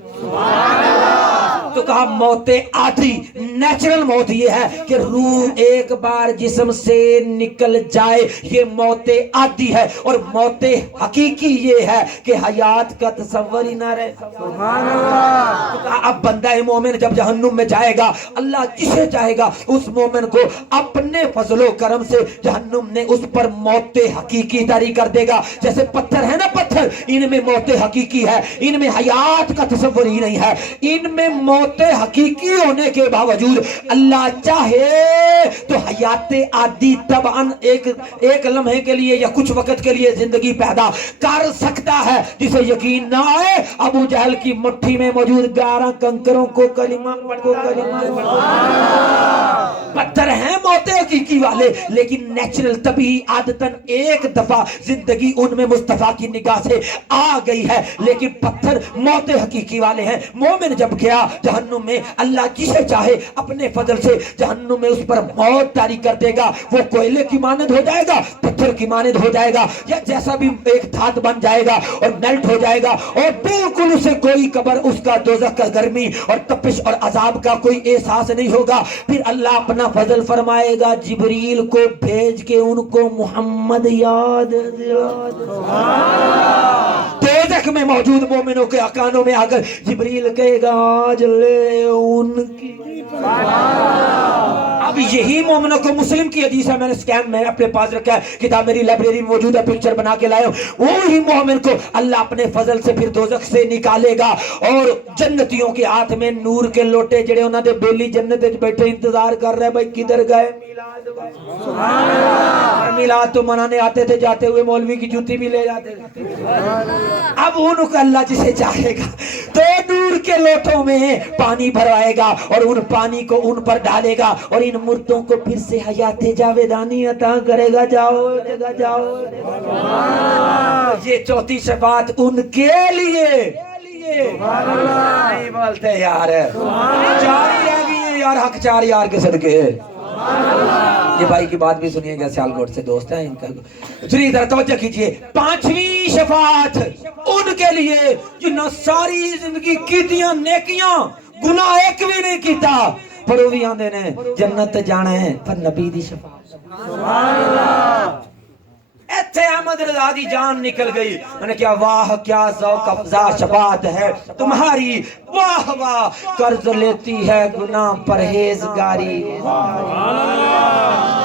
تو کہا موت عادی نیچرل موت یہ ہے کہ روح ایک بار جسم سے نکل جائے, یہ موت عادی ہے. اور موت حقیقی یہ ہے کہ حیات کا تصور ہی نہ رہے. سبحان اللہ. تو کہا اب بندہ مومن جب جہنم میں جائے گا اللہ جسے چاہے گا اس مومن کو اپنے فضل و کرم سے جہنم نے اس پر موت حقیقی طاری کر دے گا. جیسے پتھر ہے نا, پتھر ان میں موت حقیقی ہے, ان میں حیات کا تصور ہی نہیں ہے. ان میں موت حقیقی ہونے کے باوجود اللہ چاہے تو حیات عادی طبعاً ایک لمحے کے لیے یا کچھ وقت کے لیے زندگی پیدا کر سکتا ہے. جسے یقین نہ آئے ابو جہل کی مٹھی میں موجود 11 کنکروں کو کلمہ پتھر ہیں موت حقیقی والے, لیکن نیچرل طبی عادتاً ایک دفعہ زندگی ان میں مصطفیٰ کی نگاہ سے آ گئی ہے, لیکن پتھر موت حقیقی والے ہیں. مومن جب گیا جہنم میں اللہ جسے چاہے اپنے فضل سے جہنم میں اس پر موت طاری کر دے گا. وہ کوئلے کی مانند ہو جائے گا, پتھر کی مانند ہو جائے گا, یا جیسا بھی ایک دھات بن جائے گا اور میلٹ ہو جائے گا, اور بالکل اسے کوئی قبر اس کا دوزخ کا گرمی اور تپش اور عذاب کا کوئی احساس نہیں ہوگا. پھر اللہ اپنا فضل فرمائے گا جبریل کو بھیج کے ان کو محمد یاد دوزخ میں موجود مومنوں کے کانوں میں آ کر جبریل کہے گا آج لے ان کی اب یہی مومنوں کو مسلم کی حدیث ہے، میں نے سکین میں اپنے پاس رکھا ہے، کتاب میری لائبریری میں موجود ہے، پکچر بنا کے لائے ہوں۔ وہی مومن کو اللہ اپنے فضل سے پھر دوزخ سے نکالے گا، اور جنتیوں کے ہاتھ میں نور کے لوٹے جڑے انہوں نے بیلی جنت وچ بیٹھے انتظار کر رہے، بھائی کدھر گئے؟ میلاد تو منانے آتے تھے، جاتے ہوئے مولوی کی جوتی بھی لے جاتے تھے۔ اب ان کو اللہ جسے چاہے گا تو نور کے لوٹوں میں پانی بھروائے گا، اور ان پانی کو ان پر ڈالے گا، اور ان مردوں کو پھر سے حیات جاویدانی عطا کرے گا۔ جاؤ جگہ جاؤ۔ یہ چوتھی شفاعت ان کے لیے نہیں بولتے یار، جاری رہ گئی ہے یار، حق چار یار کے صدقے۔ یہ بھائی کی بات بھی سنیے گا، سیالکوٹ سے دوست ہیں ان کا، سنیے ذرا توجہ کیجئے۔ پانچویں شفاعت ان کے لیے جنہوں ساری زندگی کیتیاں نیکیاں، گناہ ایک بھی نہیں کیتا، پر وہ بھی آندے نے جنت جانا ہے، پر نبی دی شفاعت۔ سبحان اللہ۔ ایتھے احمد رضا دی جان نکل گئی، میں نے کیا واہ کیا ذوق افزا شفاعت ہے تمہاری، واہ واہ قرض لیتی ہے گناہ پرہیزگاری۔ سبحان اللہ۔